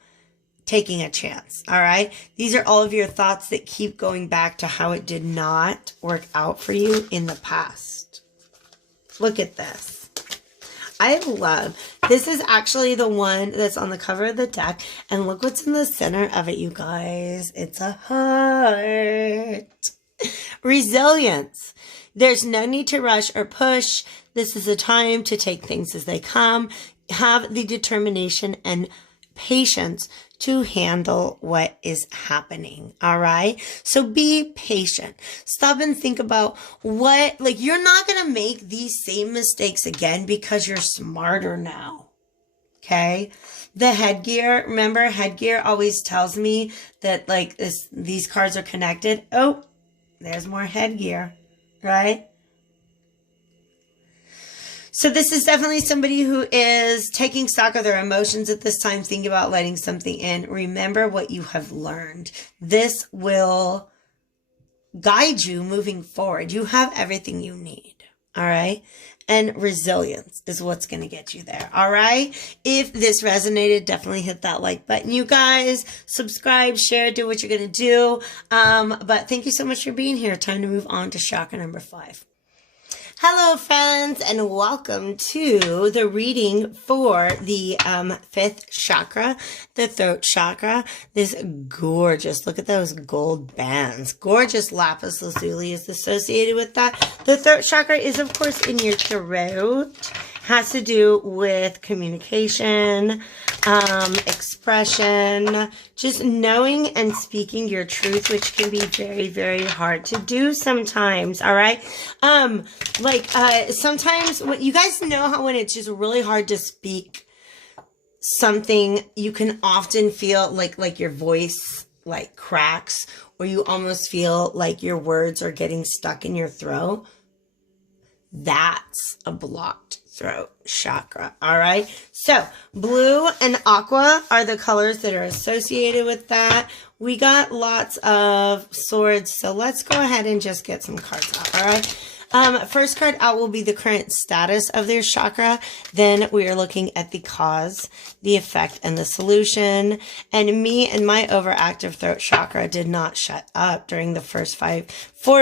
taking a chance. All right. These are all of your thoughts that keep going back to how it did not work out for you in the past. Look at this. I love, this is actually the one that's on the cover of the deck. And look what's in the center of it, you guys. It's a heart. Resilience. There's no need to rush or push. This is a time to take things as they come. Have the determination and patience to handle what is happening. All right. So be patient. Stop and think about you're not going to make these same mistakes again because you're smarter now. Okay. The headgear, remember, headgear always tells me that these cards are connected. Oh, there's more headgear, right? So this is definitely somebody who is taking stock of their emotions at this time, thinking about letting something in. Remember what you have learned. This will guide you moving forward. You have everything you need. All right. And resilience is what's going to get you there. All right. If this resonated, definitely hit that like button. You guys, subscribe, share, do what you're going to do. But thank you so much for being here. Time to move on to chakra number 5. Hello, friends, and welcome to the reading for the 5th chakra, the throat chakra. This gorgeous, look at those gold bands. Gorgeous Lapis Lazuli is associated with that. The throat chakra is, of course, in your throat. Has to do with communication, expression, just knowing and speaking your truth, which can be very, very hard to do sometimes. All right. Sometimes you guys know how when it's just really hard to speak something, you can often feel like your voice cracks, or you almost feel like your words are getting stuck in your throat. That's a blocked throat chakra. All right. So blue and aqua are the colors that are associated with that. We got lots of swords. So let's go ahead and just get some cards out. All right. First card out will be the current status of their chakra. Then we are looking at the cause, the effect, and the solution. And me and my overactive throat chakra did not shut up during the first 4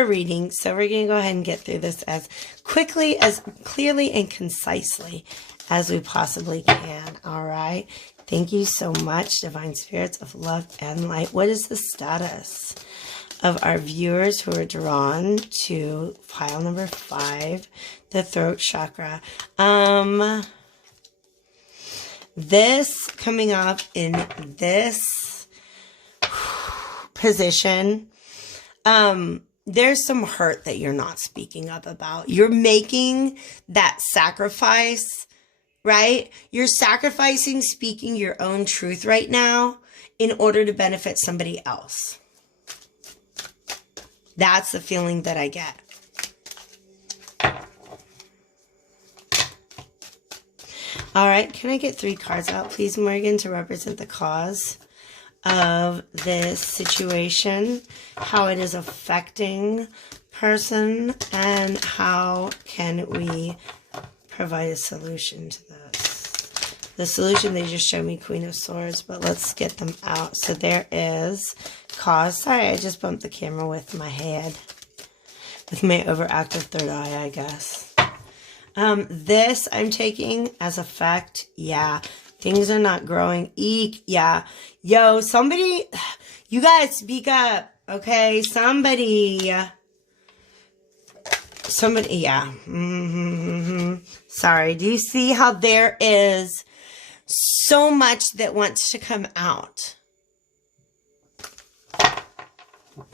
readings. So we're going to go ahead and get through this as quickly, as clearly, and concisely as we possibly can. All right. Thank you so much, Divine Spirits of Love and Light. What is the status of our viewers who are drawn to pile number 5, the throat chakra? This coming up in this position, there's some hurt that you're not speaking up about. You're making that sacrifice, right? You're sacrificing speaking your own truth right now in order to benefit somebody else. That's the feeling that I get. All right. Can I get 3 cards out, please, Morgan, to represent the cause of this situation, how it is affecting person, and how can we provide a solution to this? The solution, they just showed me Queen of Swords, but let's get them out. So there is cause. Sorry, I just bumped the camera with my head. With my overactive third eye, I guess. This I'm taking as effect. Yeah. Things are not growing. Eek. Yeah. Yo, somebody, you guys speak up. Okay. Somebody, yeah. Sorry. Do you see how there is so much that wants to come out?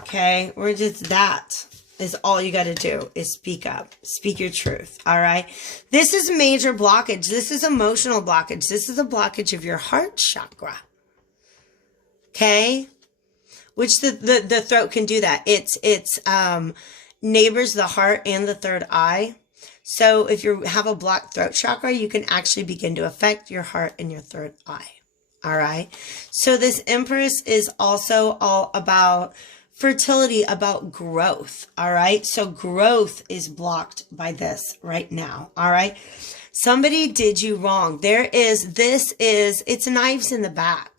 Okay? We're just that. Is all you got to do is speak up. Speak your truth. All right. This is major blockage. This is emotional blockage. This is a blockage of your heart chakra. Okay. Which the throat can do that. It's neighbors the heart and the third eye. So if you have a blocked throat chakra, you can actually begin to affect your heart and your third eye. All right. So this Empress is also all about fertility, about growth. All right. So growth is blocked by this right now. All right. Somebody did you wrong. It's knives in the back.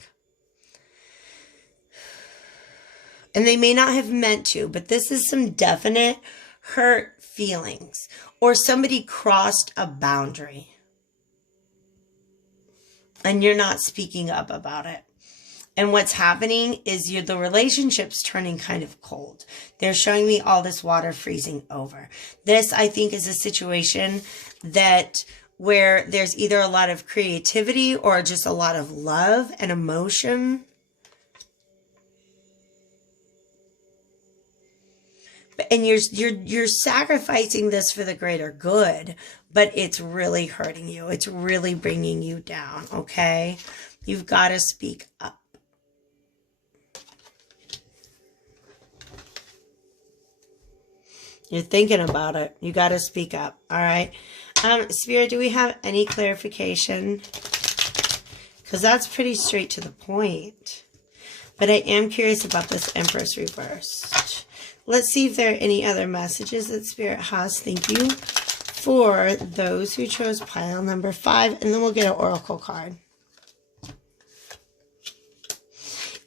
And they may not have meant to, but this is some definite hurt feelings. Or somebody crossed a boundary. And you're not speaking up about it. And what's happening is the relationship's turning kind of cold. They're showing me all this water freezing over. This, I think, is a situation where there's either a lot of creativity or just a lot of love and emotion. And you're sacrificing this for the greater good, but it's really hurting you. It's really bringing you down, okay? You've got to speak up. You're thinking about it. You got to speak up. All right. Spirit, do we have any clarification? Because that's pretty straight to the point. But I am curious about this Empress reversed. Let's see if there are any other messages that Spirit has. Thank you for those who chose pile number 5. And then we'll get an oracle card.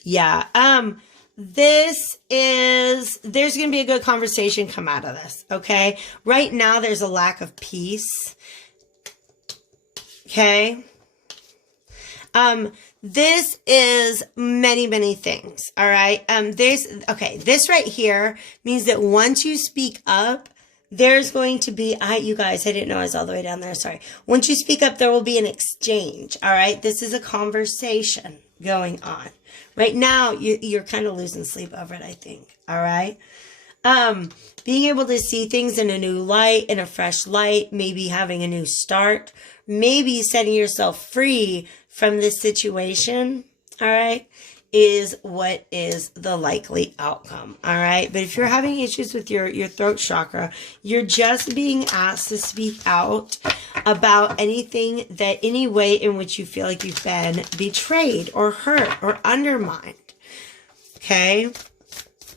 Yeah. There's going to be a good conversation come out of this, okay? Right now, there's a lack of peace, okay? This is many, many things, all right? This right here means that once you speak up, there's going to be, you guys, I didn't know I was all the way down there, sorry. Once you speak up, there will be an exchange, all right? This is a conversation going on. Right now, you're kind of losing sleep over it, I think. All right. Being able to see things in a new light, in a fresh light, maybe having a new start, maybe setting yourself free from this situation. All right. Is what is the likely outcome. All right. But if you're having issues with your throat chakra, you're just being asked to speak out about any way in which you feel like you've been betrayed or hurt or undermined. Okay.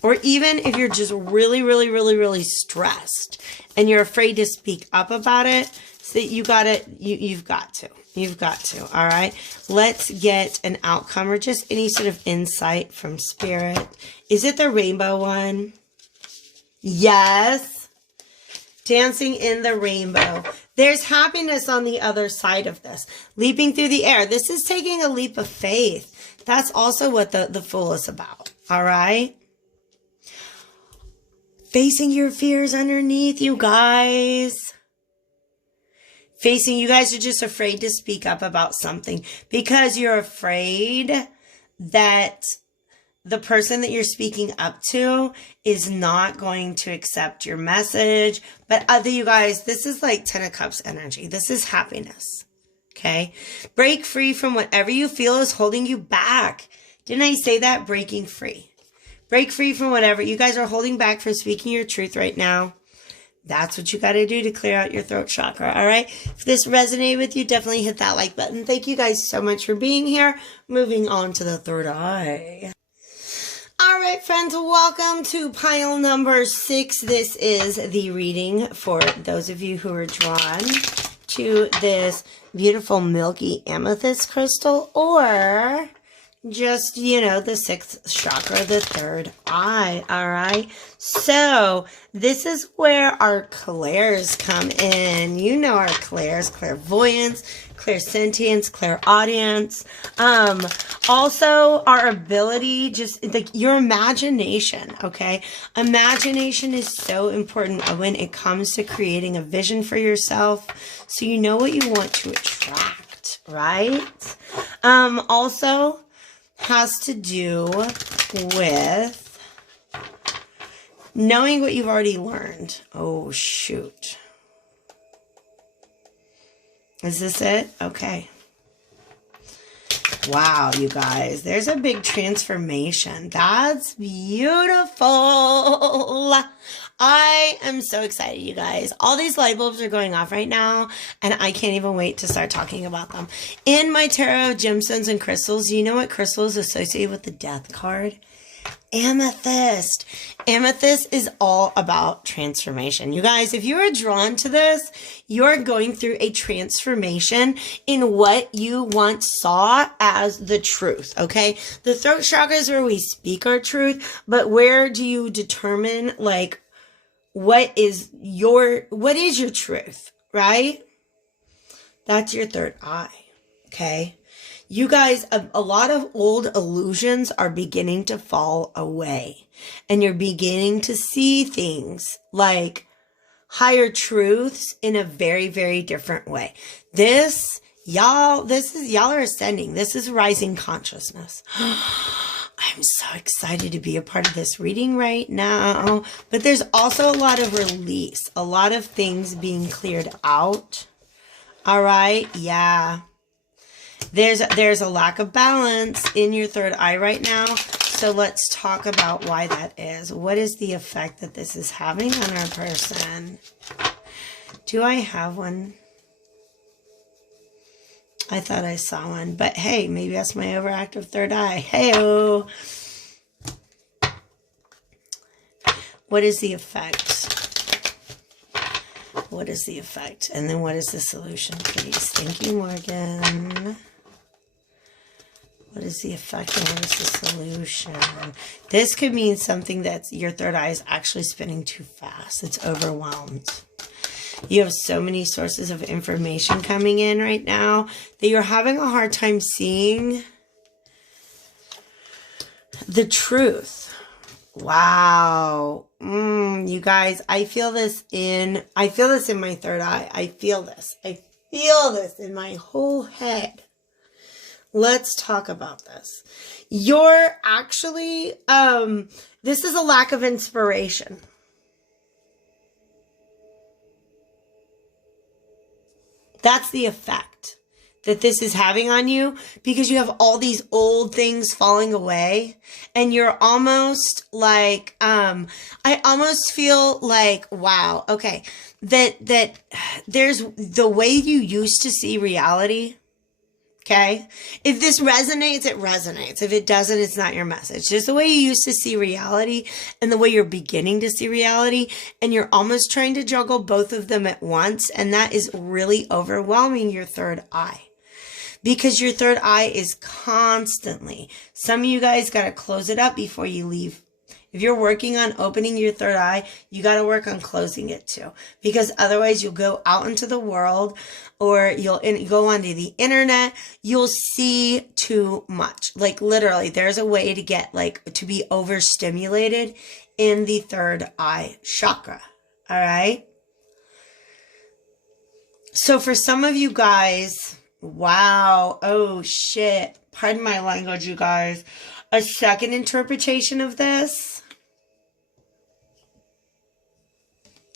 Or even if you're just really, really, really, really stressed and you're afraid to speak up about it, so you've got to, all right? Let's get an outcome or just any sort of insight from Spirit. Is it the rainbow one? Yes. Dancing in the rainbow. There's happiness on the other side of this. Leaping through the air. This is taking a leap of faith. That's also what the Fool is about, all right? Facing your fears underneath, you guys. You guys are just afraid to speak up about something because you're afraid that the person that you're speaking up to is not going to accept your message. But you guys, this is like 10 of Cups energy. This is happiness. Okay. Break free from whatever you feel is holding you back. Didn't I say that? Breaking free. Break free from whatever you guys are holding back from speaking your truth right now. That's what you got to do to clear out your throat chakra, all right? If this resonated with you, definitely hit that like button. Thank you guys so much for being here. Moving on to the third eye. All right, friends, welcome to pile number 6. This is the reading for those of you who are drawn to this beautiful milky amethyst crystal or just, the 6th chakra, the third eye, all right? So this is where our clairs come in. You know our clairs, clairvoyance, clairsentience, clairaudience. Also our ability, just like your imagination, okay? Imagination is so important when it comes to creating a vision for yourself so you know what you want to attract, right? Also has to do with Knowing what you've already learned. Oh, shoot. Is this it? Okay. Wow, you guys. There's a big transformation. That's beautiful. I am so excited, you guys. All these light bulbs are going off right now, and I can't even wait to start talking about them. In my tarot, gemstones and crystals, you know what crystal is associated with the death card? Amethyst. Amethyst is all about transformation. You guys, if you are drawn to this, you're going through a transformation in what you once saw as the truth, okay? The throat chakra is where we speak our truth, but where do you determine, like, what is your truth, right? That's your third eye, okay? You guys, a lot of old illusions are beginning to fall away. And you're beginning to see things like higher truths in a very, very different way. Y'all are ascending. This is rising consciousness. I'm so excited to be a part of this reading right now. But there's also a lot of release. A lot of things being cleared out. All right? Yeah. There's a lack of balance in your third eye right now. So let's talk about why that is. What is the effect that this is having on our person? Do I have one? I thought I saw one, but hey, maybe that's my overactive third eye. Hey-oh. What is the effect? What is the effect? And then what is the solution, please? Thank you, Morgan. What is the effect and what is the solution? This could mean something that's your third eye is actually spinning too fast. It's overwhelmed. You have so many sources of information coming in right now that you're having a hard time seeing the truth. Wow. You guys, I feel this in my third eye. I feel this in my whole head. Let's talk about this. You're actually, this is a lack of inspiration. That's the effect that this is having on you because you have all these old things falling away and you're almost like, I almost feel like, wow, okay, that there's the way you used to see reality. Okay. If this resonates, it resonates. If it doesn't, it's not your message. Just the way you used to see reality and the way you're beginning to see reality. And you're almost trying to juggle both of them at once. And that is really overwhelming your third eye. Because your third eye is constantly, some of you guys got to close it up before you leave. If you're working on opening your third eye, you got to work on closing it too. Because otherwise you'll go out into the world or you'll go onto the internet. You'll see too much. Like literally, there's a way to get to be overstimulated in the third eye chakra. All right. So for some of you guys, wow. Oh shit. Pardon my language, you guys. A second interpretation of this.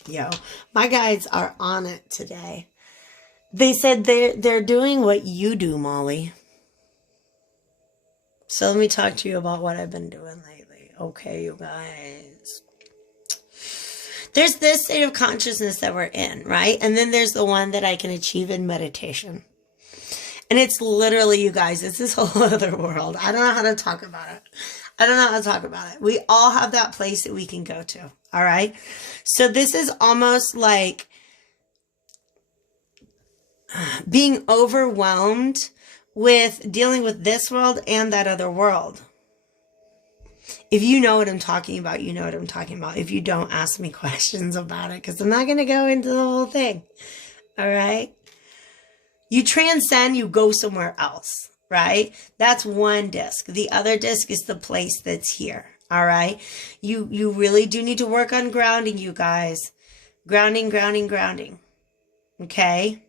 Yo, my guides are on it today. They said they're doing what you do, Molly. So let me talk to you about what I've been doing lately. Okay, you guys. There's this state of consciousness that we're in, right? And then there's the one that I can achieve in meditation. And it's literally, you guys, it's this whole other world. I don't know how to talk about it. We all have that place that we can go to. All right. So this is almost like being overwhelmed with dealing with this world and that other world. If you know what I'm talking about, you know what I'm talking about. If you don't, ask me questions about it because I'm not going to go into the whole thing. All right. You transcend, you go somewhere else, right? That's one disc. The other disc is the place that's here, all right? You really do need to work on grounding, you guys. Grounding, okay?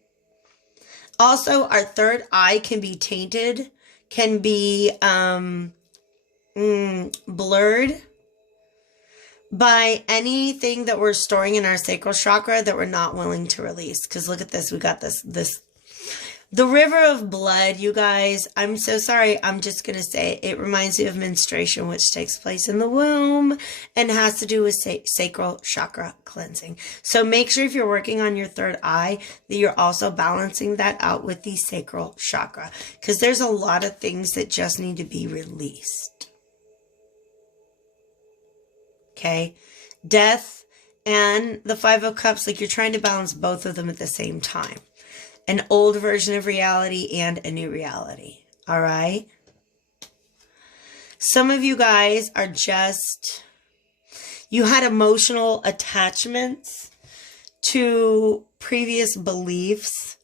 Also, our third eye can be tainted, can be blurred by anything that we're storing in our sacral chakra that we're not willing to release. Because look at this. We got this. The river of blood, you guys. I'm so sorry. I'm just going to say it reminds me of menstruation, which takes place in the womb and has to do with sacral chakra cleansing. So make sure if you're working on your third eye that you're also balancing that out with the sacral chakra. Because there's a lot of things that just need to be released. Okay, death and the Five of Cups, like you're trying to balance both of them at the same time. An old version of reality and a new reality. All right. Some of you guys are just, you had emotional attachments to previous beliefs.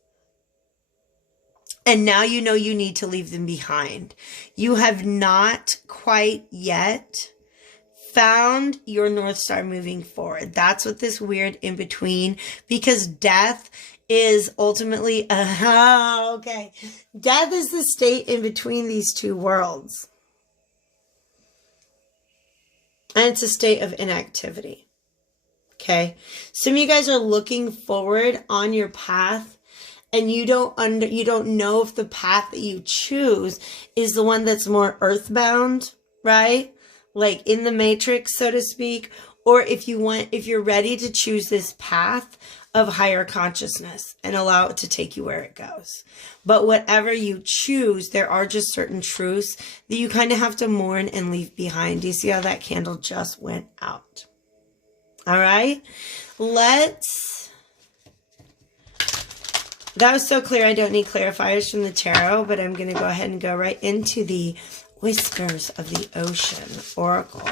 And now you know you need to leave them behind. You have not quite yet found your North Star moving forward. That's what this weird in between, because death is ultimately, okay. Death is the state in between these two worlds. And it's a state of inactivity. Okay. Some of you guys are looking forward on your path and you don't know if the path that you choose is the one that's more earthbound, right? Like in the matrix, so to speak, or if you're ready to choose this path of higher consciousness and allow it to take you where it goes. But whatever you choose, there are just certain truths that you kind of have to mourn and leave behind. Do you see how that candle just went out? All right, that was so clear. I don't need clarifiers from the tarot, but I'm going to go ahead and go right into the Whispers of the Ocean Oracle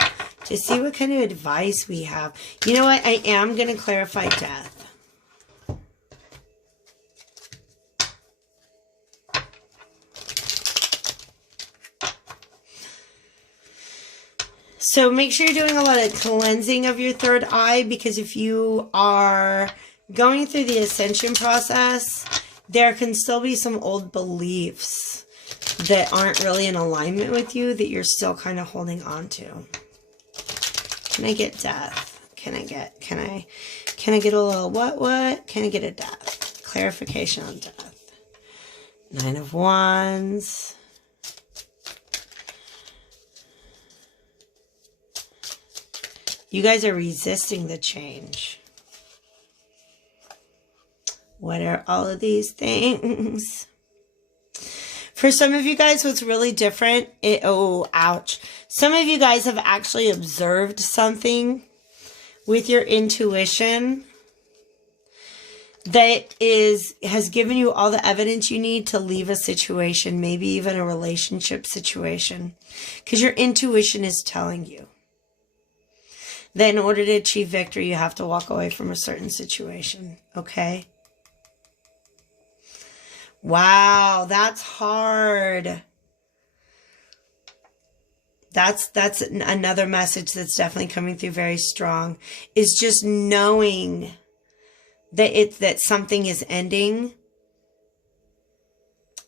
to see what kind of advice we have. You know what? I am going to clarify death. So make sure you're doing a lot of cleansing of your third eye, because if you are going through the ascension process, there can still be some old beliefs that aren't really in alignment with you that you're still kind of holding on to. Can I get death? Can I get a little what? Can I get a death? Clarification on death. Nine of Wands. You guys are resisting the change. What are all of these things? For some of you guys, what's really different, some of you guys have actually observed something with your intuition that has given you all the evidence you need to leave a situation, maybe even a relationship situation, because your intuition is telling you that in order to achieve victory, you have to walk away from a certain situation, okay? Wow, that's hard. That's another message that's definitely coming through very strong, is just knowing that something is ending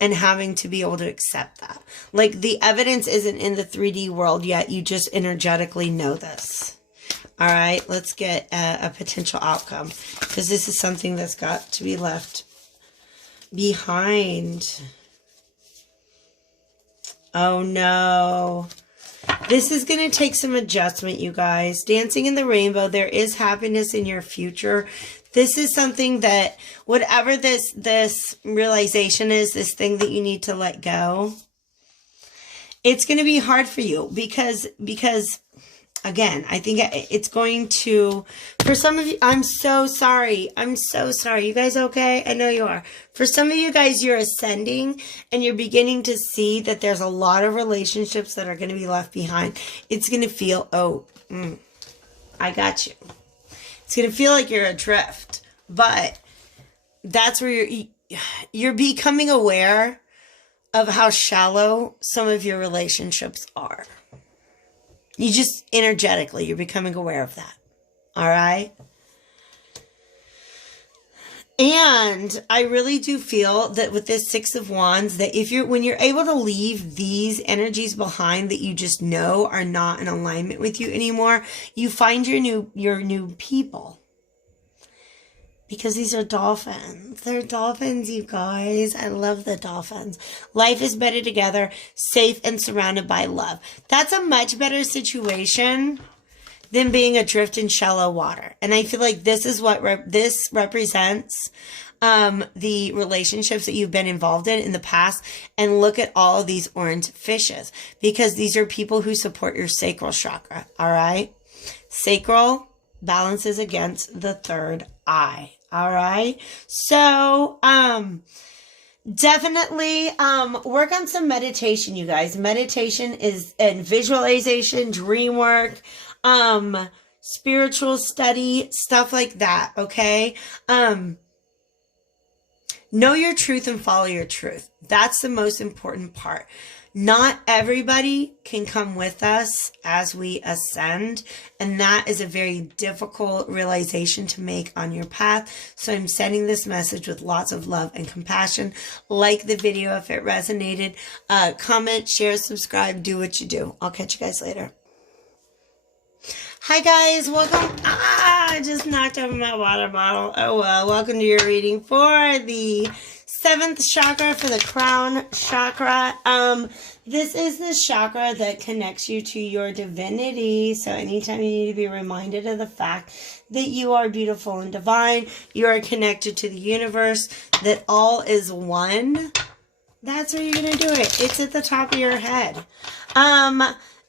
and having to be able to accept that. Like the evidence isn't in the 3D world yet. You just energetically know this. All right, let's get a potential outcome, because this is something that's got to be left behind. Oh no. This is going to take some adjustment, you guys. Dancing in the rainbow, there is happiness in your future. This is something that, whatever this realization is, this thing that you need to let go, it's going to be hard for you because again, I think it's going to, for some of you, I'm so sorry. I'm so sorry. You guys okay? I know you are. For some of you guys, you're ascending and you're beginning to see that there's a lot of relationships that are going to be left behind. It's going to feel, I got you. It's going to feel like you're adrift, but that's where you're becoming aware of how shallow some of your relationships are. You just energetically, you're becoming aware of that. All right. And I really do feel that with this Six of Wands, that when you're able to leave these energies behind that you just know are not in alignment with you anymore, you find your new people. Because these are dolphins. They're dolphins, you guys. I love the dolphins. Life is better together, safe and surrounded by love. That's a much better situation than being adrift in shallow water. And I feel like this is what this represents, the relationships that you've been involved in the past. And look at all of these orange fishes, because these are people who support your sacral chakra. All right. Sacral balances against the third eye. All right. So, definitely, work on some meditation, you guys. Meditation and visualization, dream work, spiritual study, stuff like that. Okay. Know your truth and follow your truth. That's the most important part. Not everybody can come with us as we ascend, and that is a very difficult realization to make on your path. So I'm sending this message with lots of love and compassion. Like the video if it resonated. Comment, share, subscribe, do what you do. I'll catch you guys later. Hi guys, welcome. I just knocked over my water bottle. Oh well, welcome to your reading for the 7th chakra, for the crown chakra. This is the chakra that connects you to your divinity. So anytime you need to be reminded of the fact that you are beautiful and divine, you are connected to the universe, that all is one, that's where you're going to do it. It's at the top of your head.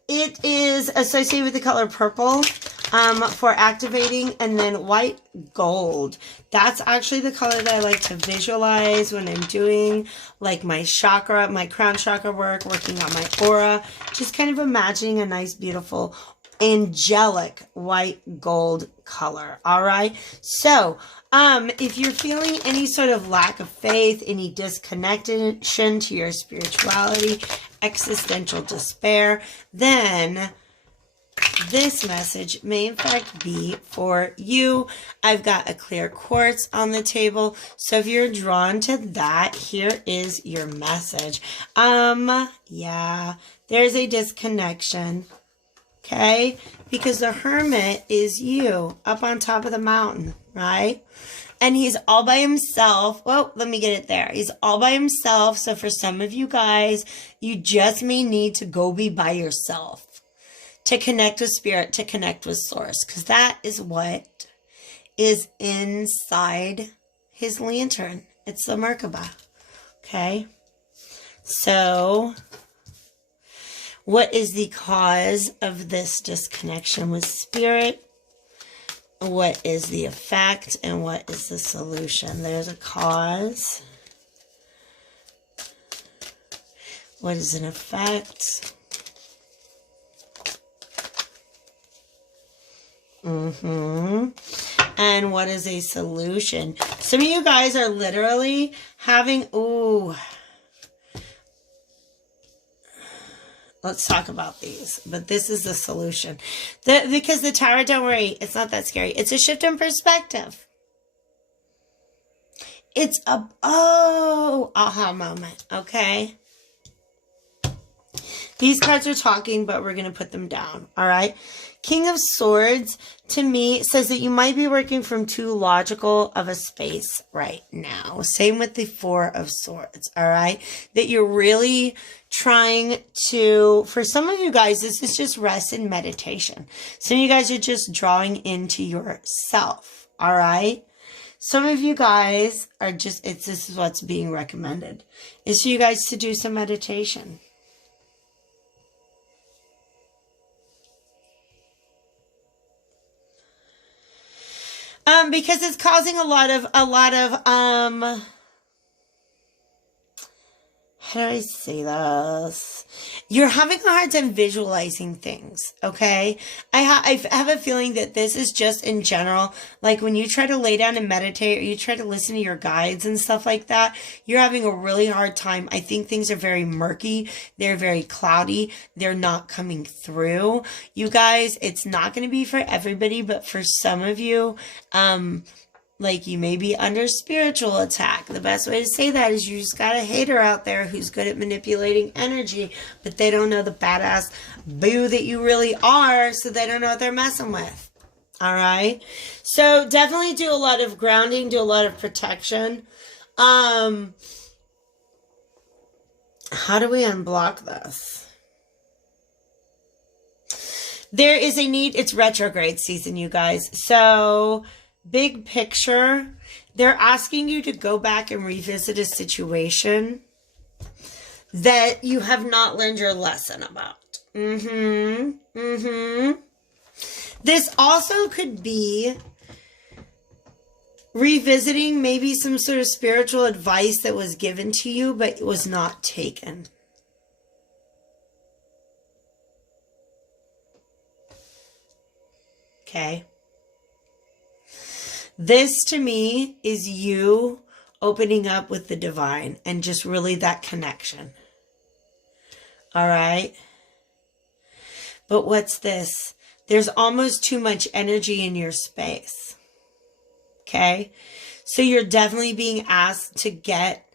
It is associated with the color purple for activating, and then white gold. That's actually the color that I like to visualize when I'm doing like my chakra, my crown chakra work, working on my aura. Just kind of imagining a nice, beautiful, angelic white gold color. All right. So, if you're feeling any sort of lack of faith, any disconnection to your spirituality, existential despair, then this message may in fact be for you. I've got a clear quartz on the table. So if you're drawn to that, here is your message. Yeah, there's a disconnection. Okay, because the hermit is you up on top of the mountain, right? And he's all by himself. Well, let me get it there. He's all by himself. So for some of you guys, you just may need to go be by yourself to connect with spirit, to connect with source, because that is what is inside his lantern. It's the Merkaba. Okay, so what is the cause of this disconnection with spirit? What is the effect, and what is the solution? There's a cause. What is an effect? And what is a solution? Some of you guys are literally having, let's talk about these. But this is the solution. Because the Tower, don't worry, it's not that scary. It's a shift in perspective. It's a, aha moment, okay? These cards are talking, but we're going to put them down, all right? King of Swords, to me, says that you might be working from too logical of a space right now. Same with the Four of Swords, all right? That you're really trying to, for some of you guys, this is just rest and meditation. Some of you guys are just drawing into yourself, all right? Some of you guys are just, this is what's being recommended, is for you guys to do some meditation. Because it's causing a lot of, how do I say this? You're having a hard time visualizing things, okay? I have a feeling that this is just in general, like when you try to lay down and meditate, or you try to listen to your guides and stuff like that, you're having a really hard time. I think things are very murky. They're very cloudy. They're not coming through. You guys, it's not going to be for everybody, but for some of you, Like, you may be under spiritual attack. The best way to say that is you just got a hater out there who's good at manipulating energy, but they don't know the badass boo that you really are, so they don't know what they're messing with. All right? So definitely do a lot of grounding, do a lot of protection. How do we unblock this? There is a need. It's retrograde season, you guys. So big picture, they're asking you to go back and revisit a situation that you have not learned your lesson about. This also could be revisiting maybe some sort of spiritual advice that was given to you, but it was not taken. Okay. This, to me, is you opening up with the divine and just really that connection. All right? But what's this? There's almost too much energy in your space. Okay? So you're definitely being asked to get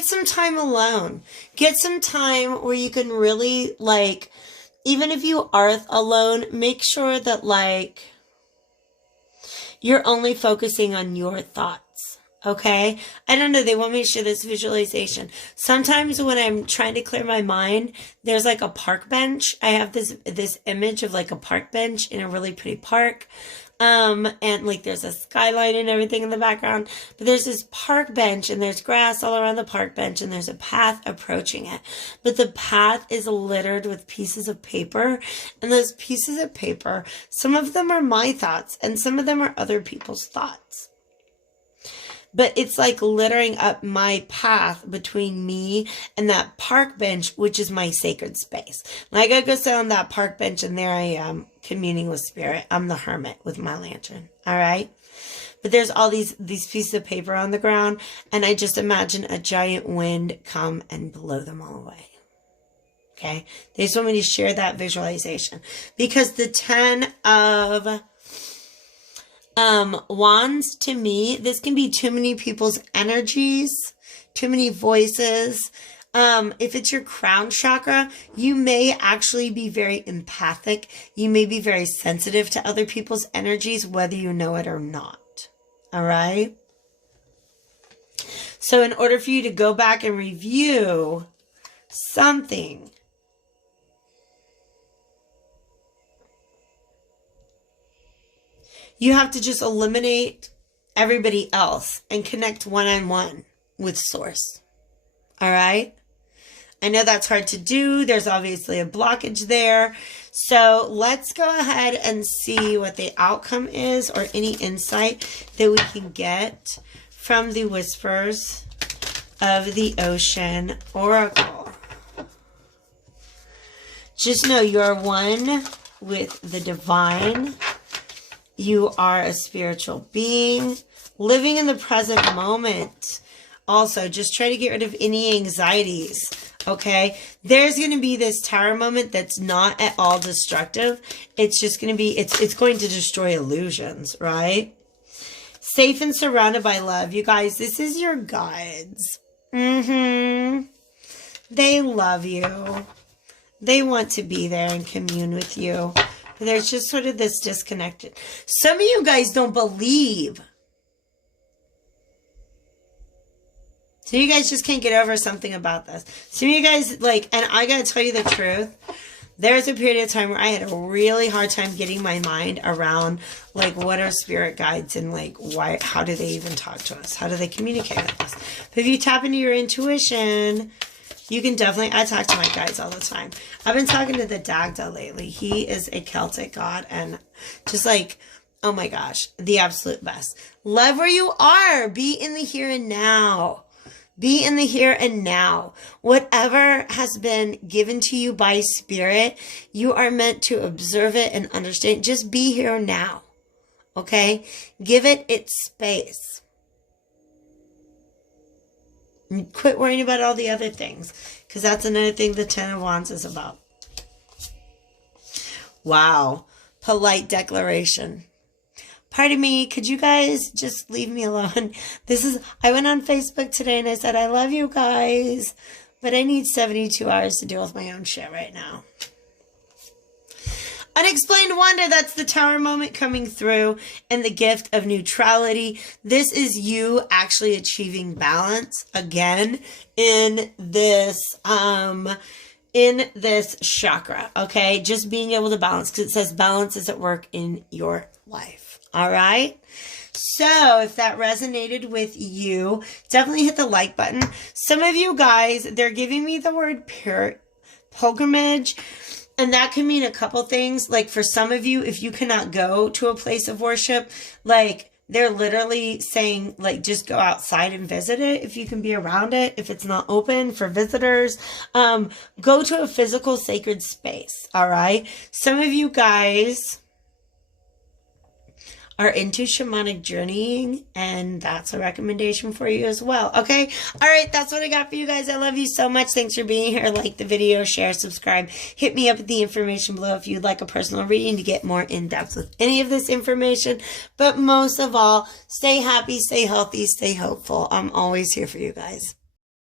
some time alone. Get some time where you can really, like, even if you are alone, make sure that, like, you're only focusing on your thoughts, okay? I don't know. They want me to share this visualization. Sometimes when I'm trying to clear my mind, there's like a park bench. I have this image of like a park bench in a really pretty park. And like there's a skyline and everything in the background, but there's this park bench and there's grass all around the park bench and there's a path approaching it. But the path is littered with pieces of paper, and those pieces of paper, some of them are my thoughts and some of them are other people's thoughts. But it's like littering up my path between me and that park bench, which is my sacred space. Like I go sit on that park bench and there I am communing with spirit. I'm the hermit with my lantern. All right. But there's all these pieces of paper on the ground, and I just imagine a giant wind come and blow them all away. Okay. They just want me to share that visualization because the 10 of wands, to me, this can be too many people's energies, too many voices. If it's your crown chakra, you may actually be very empathic. You may be very sensitive to other people's energies, whether you know it or not. All right. So in order for you to go back and review something, you have to just eliminate everybody else and connect one-on-one with source. All right? I know that's hard to do. There's obviously a blockage there. So let's go ahead and see what the outcome is or any insight that we can get from the Whispers of the Ocean Oracle. Just know you're one with the divine. You are a spiritual being living in the present moment. Also, just try to get rid of any anxieties, okay? There's going to be this tower moment that's not at all destructive. It's just going to be, it's going to destroy illusions, right? Safe and surrounded by love. You guys, this is your guides. They love you. They want to be there and commune with you. There's just sort of this disconnected. Some of you guys don't believe. So you guys just can't get over something about this. Some of you guys, like, and I gotta tell you the truth, there was a period of time where I had a really hard time getting my mind around, like, what are spirit guides and, like, why, how do they even talk to us? How do they communicate with us? But if you tap into your intuition, you can definitely, I talk to my guides all the time. I've been talking to the Dagda lately. He is a Celtic god and just like, oh my gosh, the absolute best. Love where you are. Be in the here and now. Be in the here and now. Whatever has been given to you by spirit, you are meant to observe it and understand. Just be here now. Okay? Give it its space. Quit worrying about all the other things, because that's another thing the 10 of Wands is about. Wow. Polite declaration. Pardon me, could you guys just leave me alone? I went on Facebook today and I said, I love you guys, but I need 72 hours to deal with my own shit right now. Unexplained wonder, that's the tower moment coming through, and the gift of neutrality. This is you actually achieving balance again in this chakra, okay? Just being able to balance, because it says balance is at work in your life, all right? So if that resonated with you, definitely hit the like button. Some of you guys, they're giving me the word pilgrimage. And that can mean a couple things. Like for some of you, if you cannot go to a place of worship, like they're literally saying, like, just go outside and visit it if you can be around it. If it's not open for visitors, go to a physical sacred space. All right. Some of you guys are into shamanic journeying, and that's a recommendation for you as well. Okay. All right. That's what I got for you guys. I love you so much. Thanks for being here. Like the video, share, subscribe, hit me up at the information below if you'd like a personal reading to get more in depth with any of this information. But most of all, stay happy, stay healthy, stay hopeful. I'm always here for you guys.